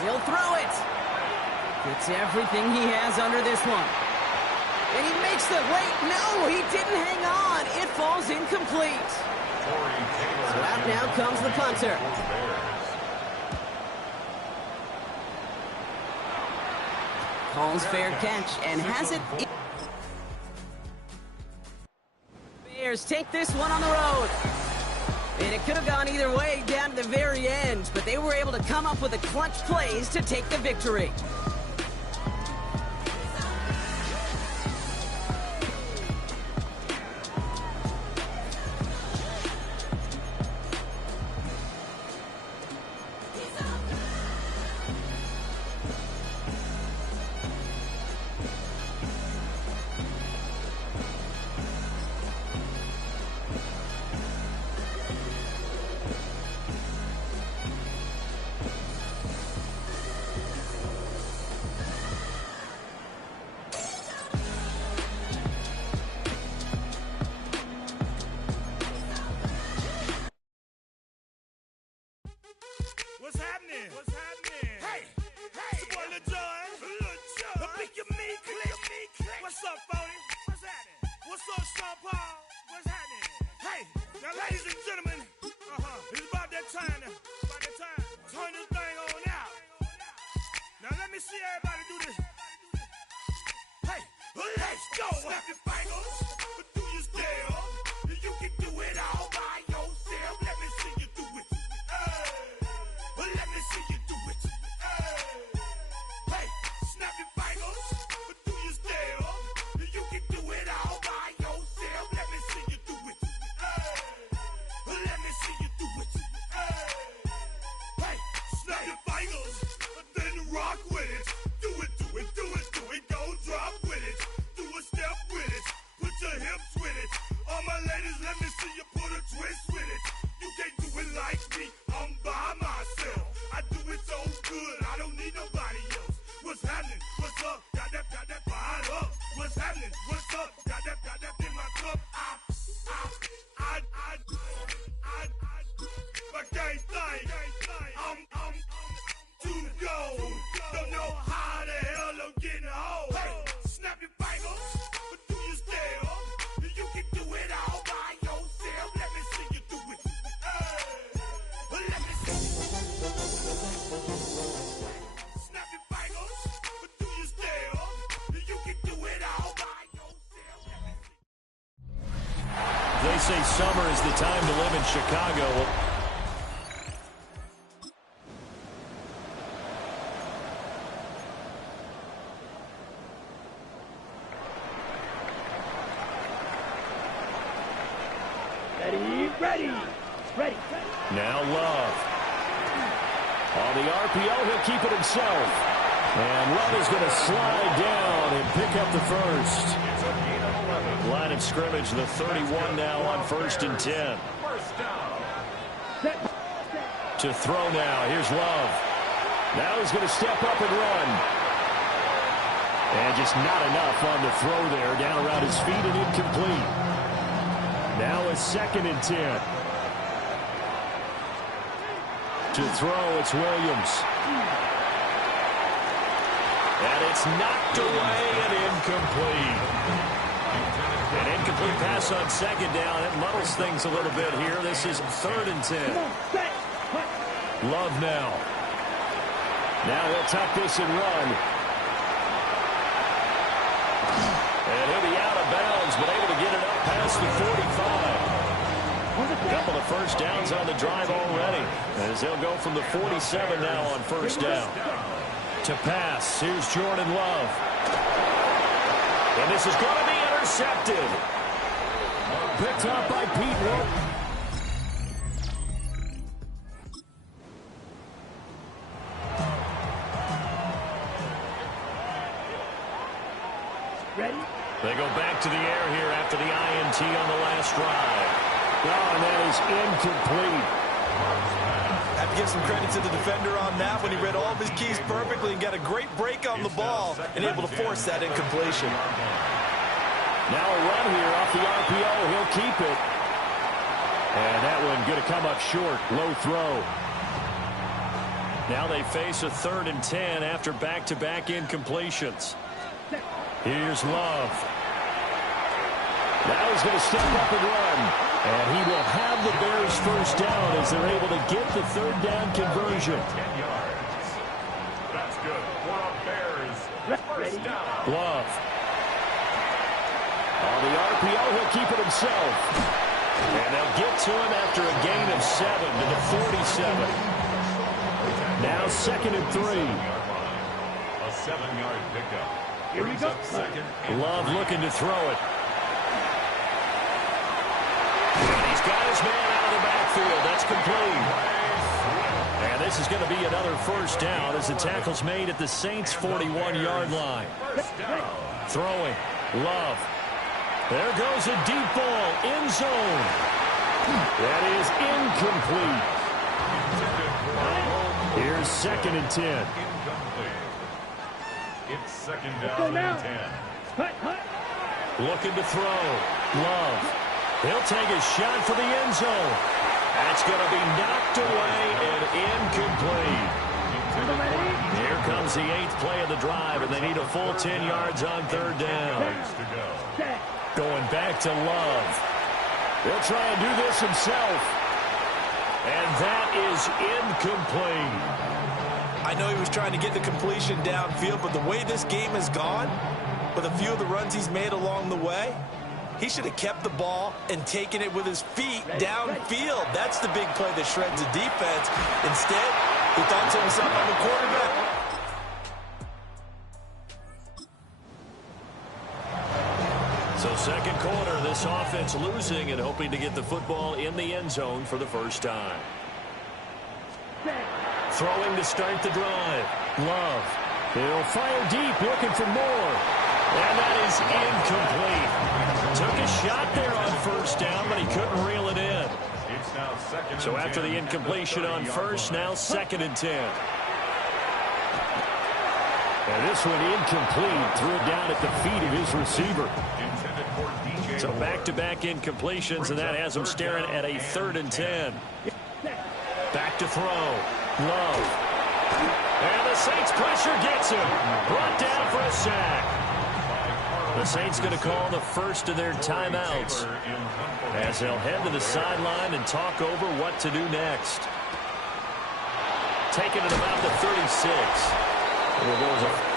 He'll throw it. Gets everything he has under this one. And he makes the... Wait, no, he didn't hang on. It falls incomplete. So out now comes the punter. Calls fair catch and has it... Bears take this one on the road. And it could have gone either way down to the very end, but they were able to come up with the clutch plays to take the victory. What's happening? Hey, now, ladies and gentlemen, it's about that time. Turn this thing on out. Now, let me see everybody do this. Hey, let's go. Snap your fingers, but do you still? You can do it all by yourself. Let me see you do it. Let me see you do it. Hey, snap your fingers, but do you still? You can do it all by yourself. Let me see you do it. Let me see you do it. Hey, snap your fingers, then rock with it. Do it, do it, do it, do it. Don't drop with it. Do a step with it. Put your hips with it. All my ladies, let me see you put a twist with it. You can't do it like me. I'm by myself. I do it so good. I don't need nobody else. What's happening? What's up? Got that fired up. What's happening? What's up? Got that in my cup. I can't think. I'm too go. Don't know how the hell I'm getting home. Hey, snap your fingers, but do you still? You can do it all by yourself. Let me see you do it. Let me see. Snap your fingers, but do you still? You can do it all by yourself. They say summer is the time to live in Chicago. Ready. Now Love. On the RPO, he'll keep it himself. And Love is going to slide down and pick up the first. Line of scrimmage, the 31 now on 1st and 10. To throw now. Here's Love. Now he's going to step up and run. And just not enough on the throw there. Down around his feet and incomplete. Now a 2nd and 10. To throw, it's Williams. And it's knocked away and incomplete. An incomplete pass on 2nd down. It muddles things a little bit here. This is 3rd and 10. Love now. Now he'll tuck this and run. And he'll be out of bounds, but able to get it up past the 45. A couple of first downs on the drive already, as he'll go from the 47 now on 1st down. To pass, here's Jordan Love. And this is going to be intercepted. Picked up by Pete Wolf. Ready? They go back to the air here after the INT on the last drive. Oh, and that is incomplete. Have to give some credit to the defender on that when he read all of his keys perfectly and got a great break on the ball and able to force that incompletion. Now a run here off the RPO. He'll keep it. And that one going to come up short. Low throw. Now they face a 3rd and 10 after back-to-back incompletions. Here's Love. Now he's going to step up and run. And he will have the Bears first down as they're able to get the 3rd down conversion. 10 yards. That's good for a Bears first down. Love. On the RPO, he'll keep it himself. And they'll get to him after a gain of 7 to the 47. Now 2nd and 3. A 7-yard pickup. Here we go. Love looking to throw it. And he's got his man out of the backfield. That's complete. And this is going to be another first down as the tackle's made at the Saints' 41-yard line. Throwing. Love. There goes a deep ball. End zone. That is incomplete. Here's 2nd and 10. Incomplete. It's 2nd down and 10. Looking to throw. Love. He'll take a shot for the end zone. That's going to be knocked away and incomplete. Here comes the 8th play of the drive, and they need a full 10 yards on 3rd down. Going back to Love. He'll try and do this himself. And that is incomplete. I know he was trying to get the completion downfield, but the way this game has gone, with a few of the runs he's made along the way, he should have kept the ball and taken it with his feet downfield. That's the big play that shreds the defense. Instead, he thought to himself, I'm a quarterback. So second quarter, this offense losing and hoping to get the football in the end zone for the first time. Throwing to start the drive. Love. He'll fire deep, looking for more. And that is incomplete. Took a shot there on first down, but he couldn't reel it in. So after the incompletion on first, now 2nd and 10. And this one incomplete. Threw it down at the feet of his receiver. So back-to-back incompletions, and that has him staring at a 3rd and 10. Back to throw. Love. And the Saints pressure gets him. Brought down for a sack. The Saints going to call the first of their timeouts as they'll head to the sideline and talk over what to do next. Taking it about the 36. There goes a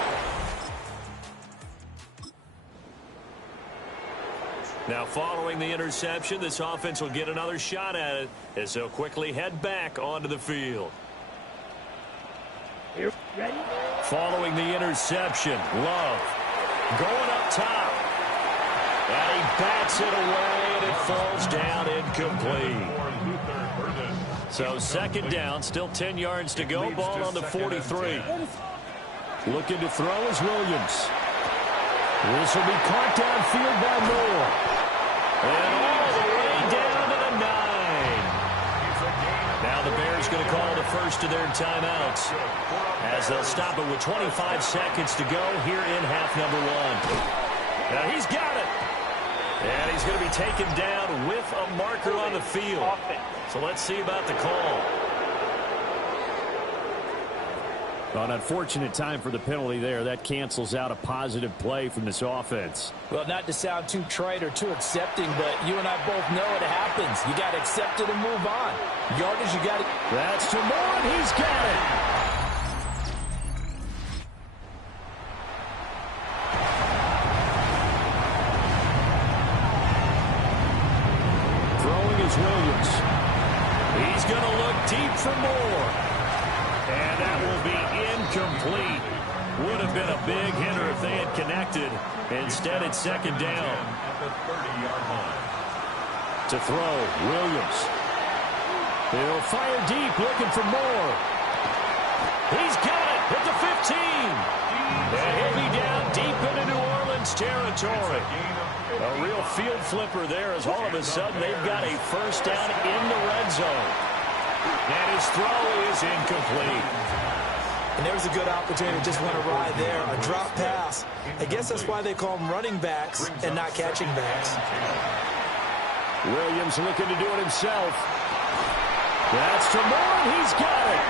Now, following the interception, this offense will get another shot at it as they'll quickly head back onto the field. Following the interception, Love going up top. And he bats it away, and it falls down incomplete. So 2nd down, still 10 yards to go. Ball on the 43. Looking to throw is Williams. This will be caught downfield by Moore. And all the way down to the 9. Now the Bears going to call the first of their timeouts as they'll stop it with 25 seconds to go here in half number 1. Now he's got it. And he's going to be taken down with a marker on the field. So let's see about the call. An unfortunate time for the penalty there. That cancels out a positive play from this offense. Well, not to sound too trite or too accepting, but you and I both know it happens. You got to accept it and move on. Yardage, you got to... That's to Moore, and he's got it. Throwing is Williams. He's going to look deep for Moore. And that will be incomplete. Would have been a big hitter if they had connected. Instead, it's 2nd down. To throw, Williams. He'll fire deep, looking for more. He's got it at the 15. And he'll be down deep into New Orleans territory. A real field flipper there as all of a sudden they've got a first down in the red zone. And his throw is incomplete. And there's a good opportunity to just want to ride there. A drop pass. I guess that's why they call them running backs and not catching backs. Williams looking to do it himself. That's to Moore. He's got it.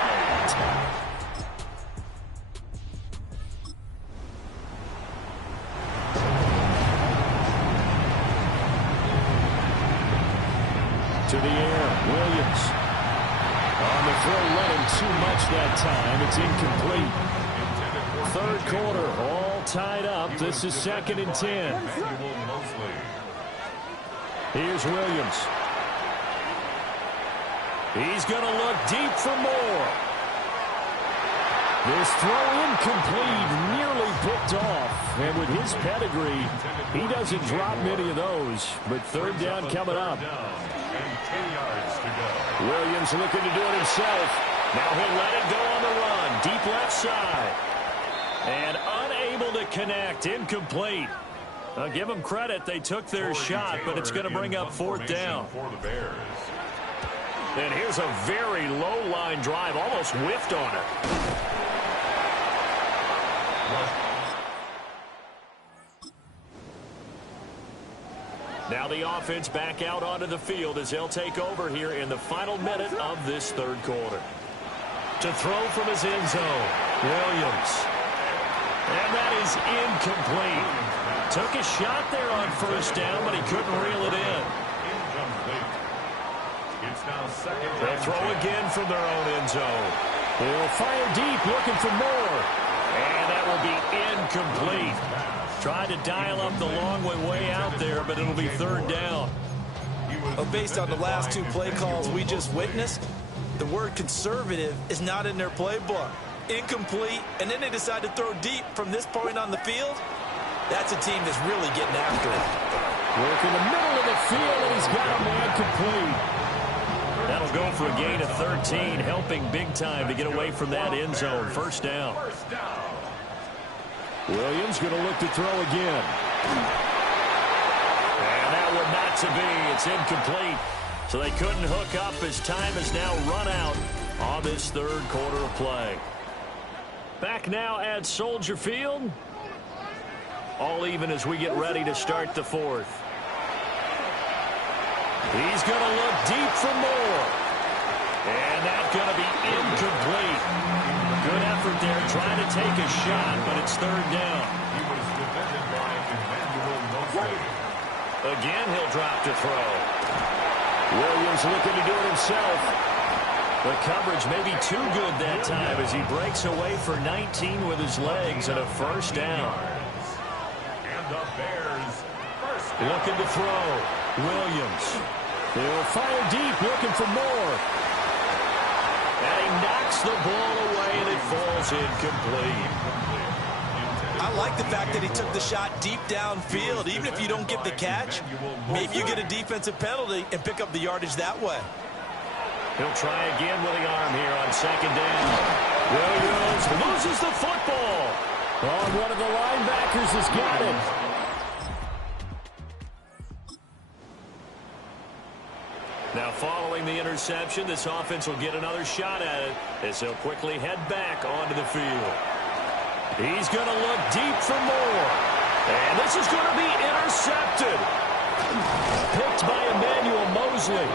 To the air, Williams. On the throw, running too much that time. It's incomplete. 3rd quarter, all tied up. This is 2nd and 10. Here's Williams. He's going to look deep for more. This throw incomplete, nearly picked off. And with his pedigree, he doesn't drop many of those. But 3rd down coming up. Williams looking to do it himself. Now he'll let it go on the run. Deep left side. And unable to connect. Incomplete. I'll give them credit. They took their shot, but it's going to bring up 4th down. And here's a very low line drive. Almost whiffed on it. Now the offense back out onto the field as they'll take over here in the final minute of this 3rd quarter. To throw from his end zone, Williams. And that is incomplete. Took a shot there on first down, but he couldn't reel it in. They'll throw again from their own end zone. They'll fire deep, looking for more. And that will be incomplete. Tried to dial up the long way out there, but it'll be third down. Well, based on the last two play calls we just witnessed, the word conservative is not in their playbook. Incomplete, and then they decide to throw deep from this point on the field. That's a team that's really getting after it. Work in the middle of the field, and he's got a man complete. That'll go for a gain of 13, helping big time to get away from that end zone. First down. Williams going to look to throw again. And that one not to be. It's incomplete. So they couldn't hook up as time has now run out on this third quarter of play. Back now at Soldier Field. All even as we get ready to start the fourth. He's going to look deep for more. And that's going to be incomplete. Good effort there trying to take a shot, but it's third down. Again, he'll drop to throw. Williams looking to do it himself. The coverage may be too good that time as he breaks away for 19 with his legs and a first down. Looking to throw. Williams. They'll fire deep, looking for more. And he knocks the ball away, and it falls incomplete. I like the fact that he took the shot deep downfield. Even if you don't get the catch, maybe you get a defensive penalty and pick up the yardage that way. He'll try again with the arm here on second down. Williams loses the football. Oh, one of the linebackers has got it. Now following the interception, this offense will get another shot at it as he'll quickly head back onto the field. He's going to look deep for more. And this is going to be intercepted. Picked by Emmanuel Mosley.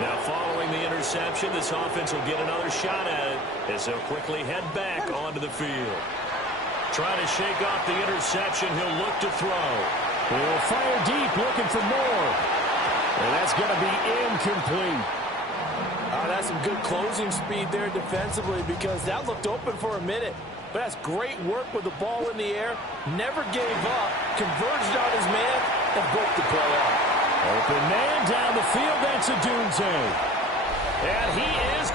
Now following the interception, this offense will get another shot at it as he'll quickly head back onto the field. Trying to shake off the interception, he'll look to throw. He'll fire deep, looking for more. And that's going to be incomplete. That's some good closing speed there defensively because that looked open for a minute. But that's great work with the ball in the air. Never gave up, converged on his man, and broke the play out. Open man down the field, that's a Dunze. And he is...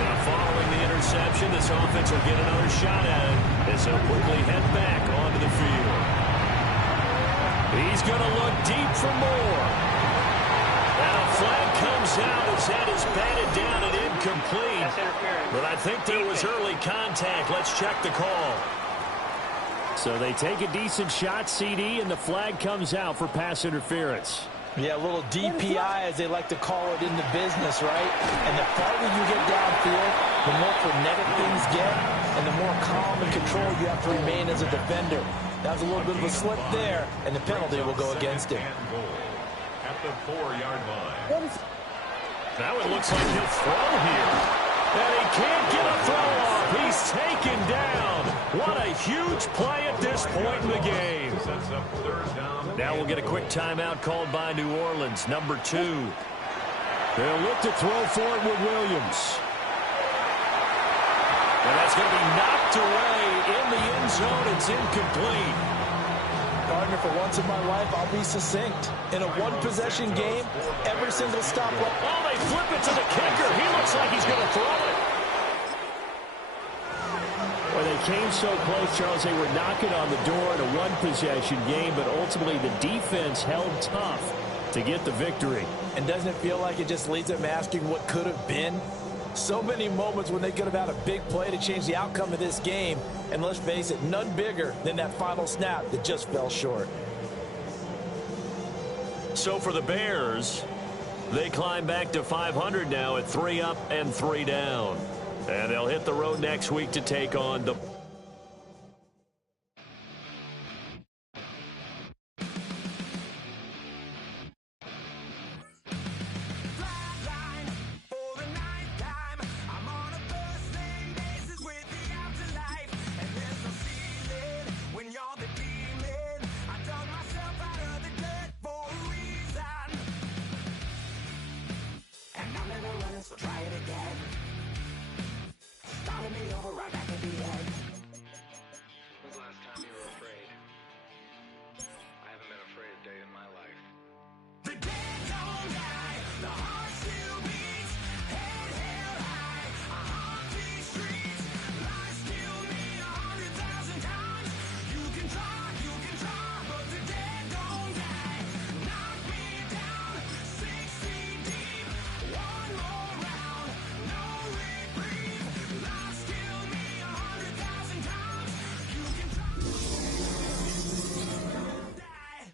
Now following the interception, this offense will get another shot at it as he'll quickly head back onto the field. He's going to look deep for more. And a flag comes out as that is batted down and incomplete. But I think there was early contact. Let's check the call. So they take a decent shot, CD, and the flag comes out for pass interference. Yeah, a little DPI, as they like to call it in the business, right? And the farther you get downfield, the more frenetic things get, and the more calm and control you have to remain as a defender. That was a little bit of a slip there, and the penalty will go against him. At the 4-yard line. Now it looks like he'll throw here. And he can't get a throw off. He's taken down. What a huge play at this point in the game. Now we'll get a quick timeout called by New Orleans, number 2. They'll look to throw for it with Williams. And that's going to be knocked away in the end zone. It's incomplete. Gardner, for once in my life, I'll be succinct. In a one-possession game, every single stop... Oh, they flip it to the kicker. He looks like he's going to throw it. Well, they came so close, Charles. They were knocking on the door in a one-possession game, but ultimately the defense held tough to get the victory. And doesn't it feel like it just leads them asking what could have been? So many moments when they could have had a big play to change the outcome of this game. And let's face it, none bigger than that final snap that just fell short. So for the Bears, they climb back to 500 now at 3 up and 3 down. And they'll hit the road next week to take on the... so try it again. Started me over right back at the end. When's the last time you were afraid? I haven't been afraid a day in my life. The dead don't die, the heart still beats, head held high, I haunt these streets, lies kill me 100,000 times. You can try, but the dead don't die. Knock me down 6 feet deep, one more round, no reprieve. Lies kill me 100,000 times. You can try, die.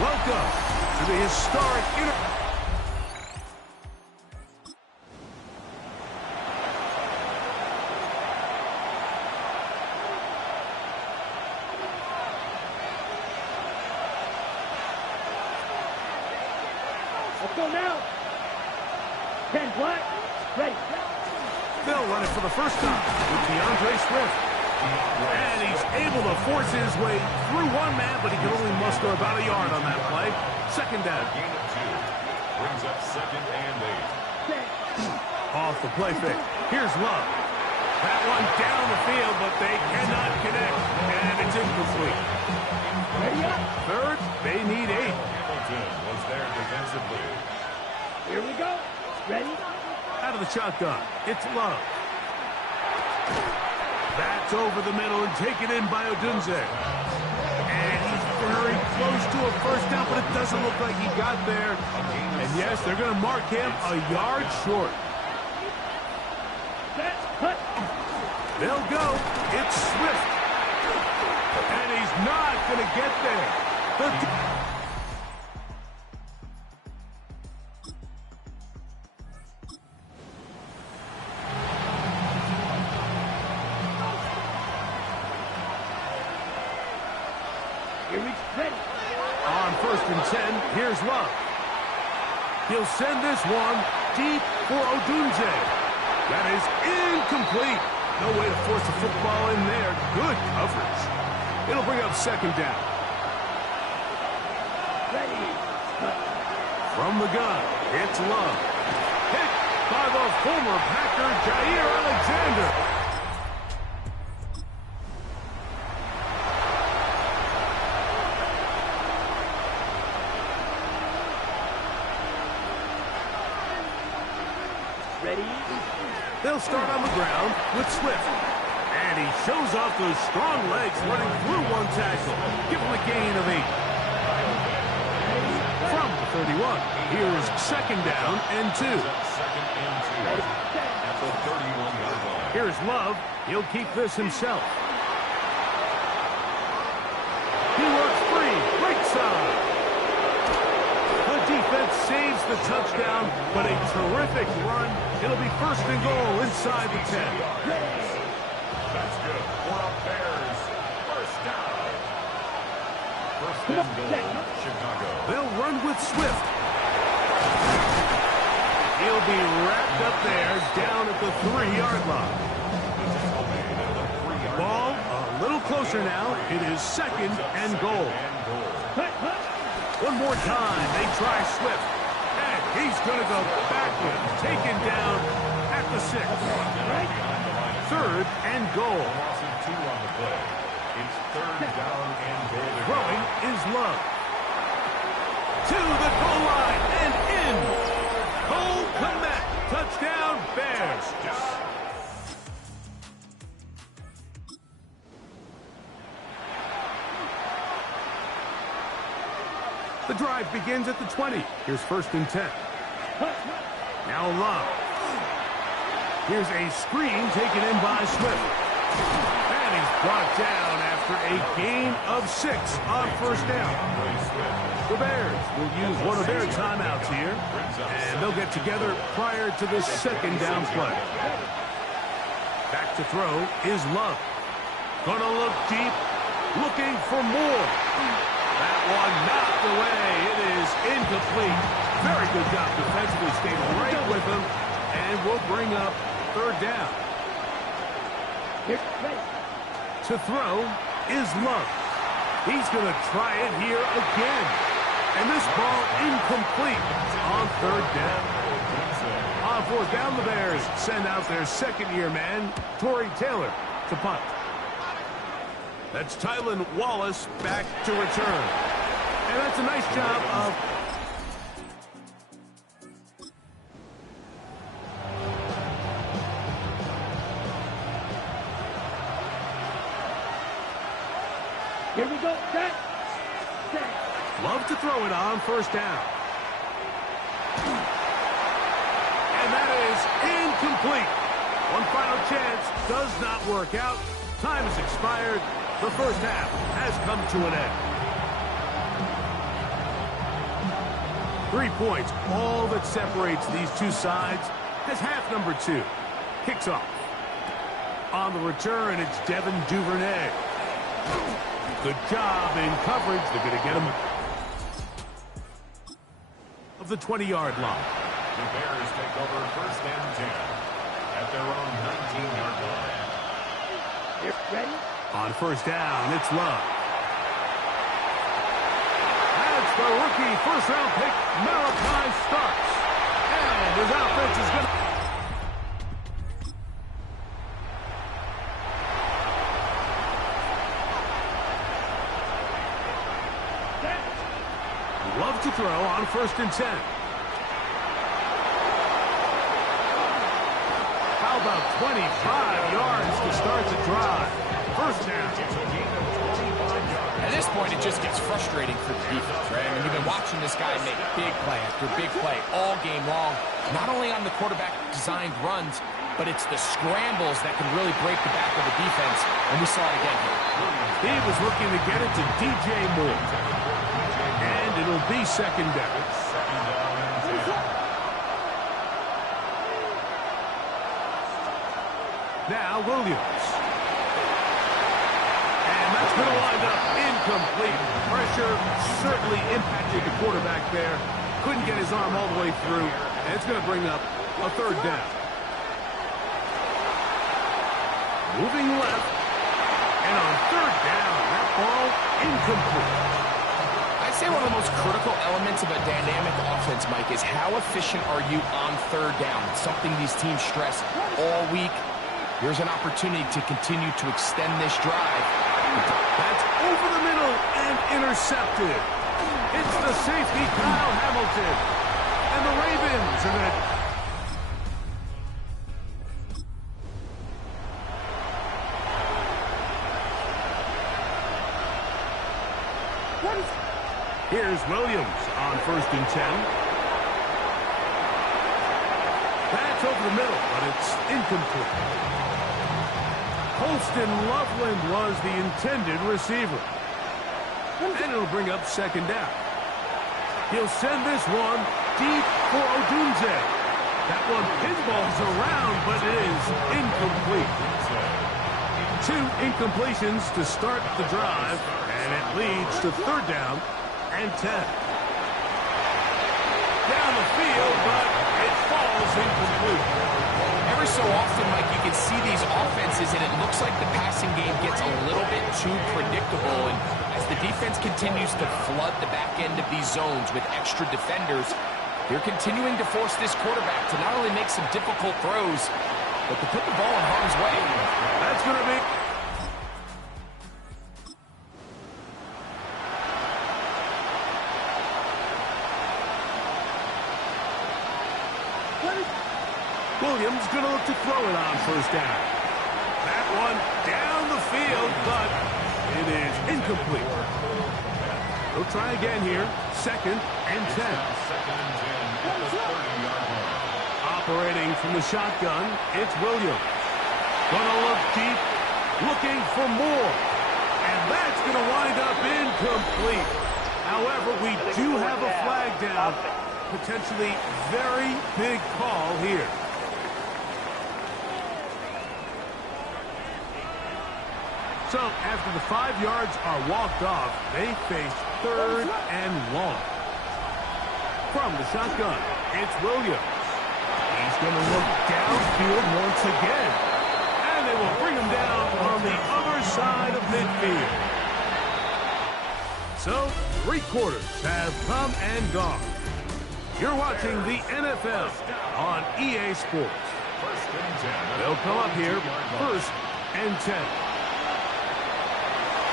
Welcome to the historic Let's go now. 10 black. Ready. They'll run it for the first time with DeAndre Swift. And he's able to force his way through one man, but he can only muster about a yard on that play. Second down. Gain of 2. Brings up 2nd and 8. Off the play fake. Here's Love. That one down the field, but they cannot connect. And it's incomplete. Ready up. Third, they need 8. Hamilton was there defensively. Here we go. Ready. Out of the shotgun, it's Love. That's over the middle and taken in by Odunze. And he's very close to a first down, but it doesn't look like he got there. And yes, they're going to mark him a yard short. They'll go. It's Swift. And he's not going to get there. On 1st and 10, here's Love. He'll send this one deep for Odunze. That is incomplete. No way to force the football in there. Good coverage. It'll bring up 2nd down. Ready. From the gun, it's Love. Hit by the former Packer, Jair Alexander. Ready. They'll start on the ground with Swift. And he shows off those strong legs running through one tackle. Give him a gain of 8. From the 31, here's 2nd down and 2. 2nd and 2. At the 31-yard line. Here's Love. He'll keep this himself. He works free. Right side. The defense saves the touchdown, but a terrific run. It'll be 1st and goal inside the 10. That's good for a Bears 1st down. 1st and goal, Chicago. They'll run with Swift. He'll be wrapped up there down at the 3-yard line. Ball a little closer now. It is 2nd and goal. One more time, they try Swift. And he's going to go backward, taken down at the 6. 3rd and goal. 2 on the play. It's 3rd down and goal. Throwing is Love. To the goal line and in. Cole Kmet. Touchdown, Bears. The drive begins at the 20. Here's 1st and 10. Now Love. Here's a screen taken in by Swift. And he's brought down after a gain of 6 on 1st down. The Bears will use one of their timeouts here, and they'll get together prior to this 2nd down play. Back to throw is Love. Gonna look deep, looking for more. That one knocked away. It is incomplete. Very good job defensively, stayed right with him, and will bring up 3rd down. To throw is Love. He's going to try it here again. And this ball incomplete on third down. On fourth down, the Bears send out their second-year man, Torrey Taylor, to punt. That's Tylan Wallace back to return. And that's a nice job of... Here we go. Set. Love to throw it on first down. And that is incomplete. One final chance does not work out. Time has expired. The first half has come to an end. 3 points, all that separates these two sides, as half number 2 kicks off. On the return, it's Devin Duvernay. Good job in coverage. They're going to get him of the 20-yard line. The Bears take over first and 10 at their own 19-yard line. You're ready? On first down, it's Love. That's the rookie first-round pick, Malachi Starks. And his offense is going to... Love to throw on first and 10. How about 25 yards to start the drive? First down. At this point, it just gets frustrating for the defense, right? I mean, you've been watching this guy make big play after big play all game long, not only on the quarterback-designed runs, but it's the scrambles that can really break the back of the defense, and we saw it again here. He was looking to get it to DJ Moore. And it'll be second down. Now Williams. And that's going to wind up incomplete. Pressure certainly impacted the quarterback there. Couldn't get his arm all the way through. And it's going to bring up a third down. Moving left. And on third down, that ball incomplete. I'd say one of the most critical elements of a dynamic offense, Mike, is how efficient are you on third down? It's something these teams stress all week. Here's an opportunity to continue to extend this drive. That's over the middle and intercepted. It's the safety, Kyle Hamilton. And the Ravens are going to... Here's Williams on first and 10. That's over the middle, but it's incomplete. Holston Loveland was the intended receiver. And it'll bring up second down. He'll send this one deep for Odunze. That one pinballs around, but it is incomplete. 2 incompletions to start the drive, and it leads to third down and 10. Down the field, but it falls incomplete. Every so often, Mike, you can see these offenses, and it looks like the passing game gets a little bit too predictable. And as the defense continues to flood the back end of these zones with extra defenders, they're continuing to force this quarterback to not only make some difficult throws, but to put the ball in harm's way. That's going to be... Williams going to look to throw it on first down. That one down the field, but it is incomplete. They'll try again here. Second and 10. Operating from the shotgun, it's Williams. Gonna look deep, looking for more. And that's gonna wind up incomplete. However, we do have a flag down. Potentially very big call here. So, after the 5 yards are walked off, they face third and long. From the shotgun, it's Williams. He's going to look downfield once again. And they will bring him down on the other side of midfield. So, 3 quarters have come and gone. You're watching the NFL on EA Sports. They'll come up here, 1st and 10.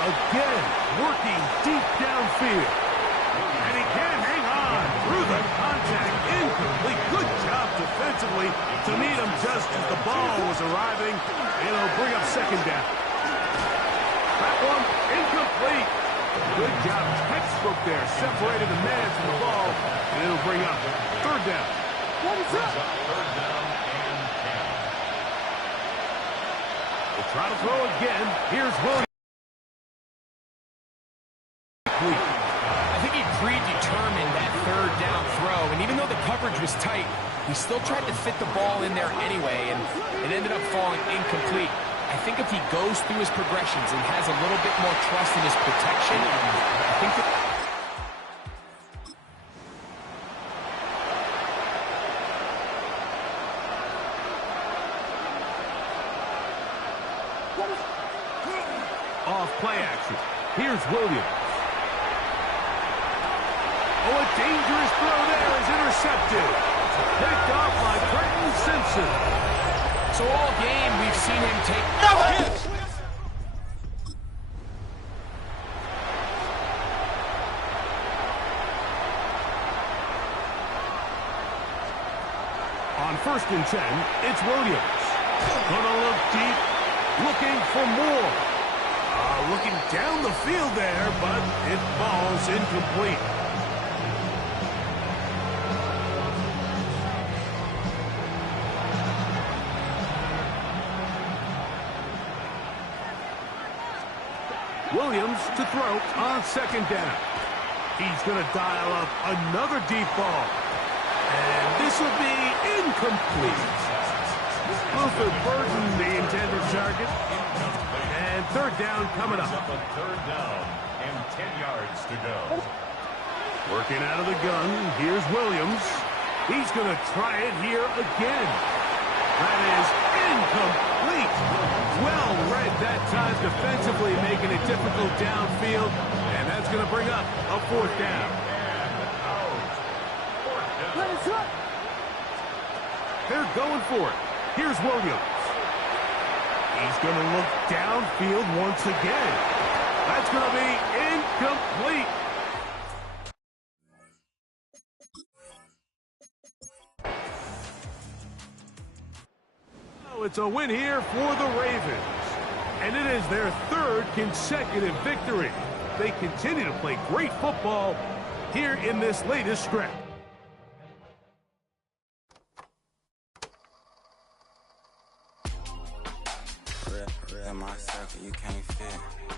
Again, working deep downfield. And he can't hang on through the contact. Incomplete. Good job defensively to meet him just as the ball was arriving. It'll bring up 2nd down. That one, incomplete. Good job. Textbook there. Separated the man from the ball. And it'll bring up 3rd down. What is up? 3rd down and 10. We'll try to throw again. Here's Williams. I think he predetermined that 3rd down throw, and even though the coverage was tight, he still tried to fit the ball in there anyway, and it ended up falling incomplete. I think if he goes through his progressions and has a little bit more trust in his protection, I think that... Off play action. Here's Williams. Oh, a dangerous throw there is intercepted. Picked off by Trenton Simpson. So all game, we've seen him take another hit. On 1st and 10, it's Williams. Gonna look deep, looking for more. Looking down the field there, but it falls incomplete. Williams to throw on 2nd down. He's going to dial up another deep ball. And this will be incomplete. Buford Burton, the intended target. And 3rd down coming up. 3rd down and 10 yards to go. Working out of the gun, here's Williams. He's going to try it here again. That is incomplete. Well read that time defensively, making it difficult downfield. And that's going to bring up a 4th down. They're going for it. Here's Williams. He's going to look downfield once again. That's going to be incomplete. Oh, it's a win here for the Ravens. And it is their 3rd consecutive victory. They continue to play great football here in this latest stretch. Real my circle, you can't fit.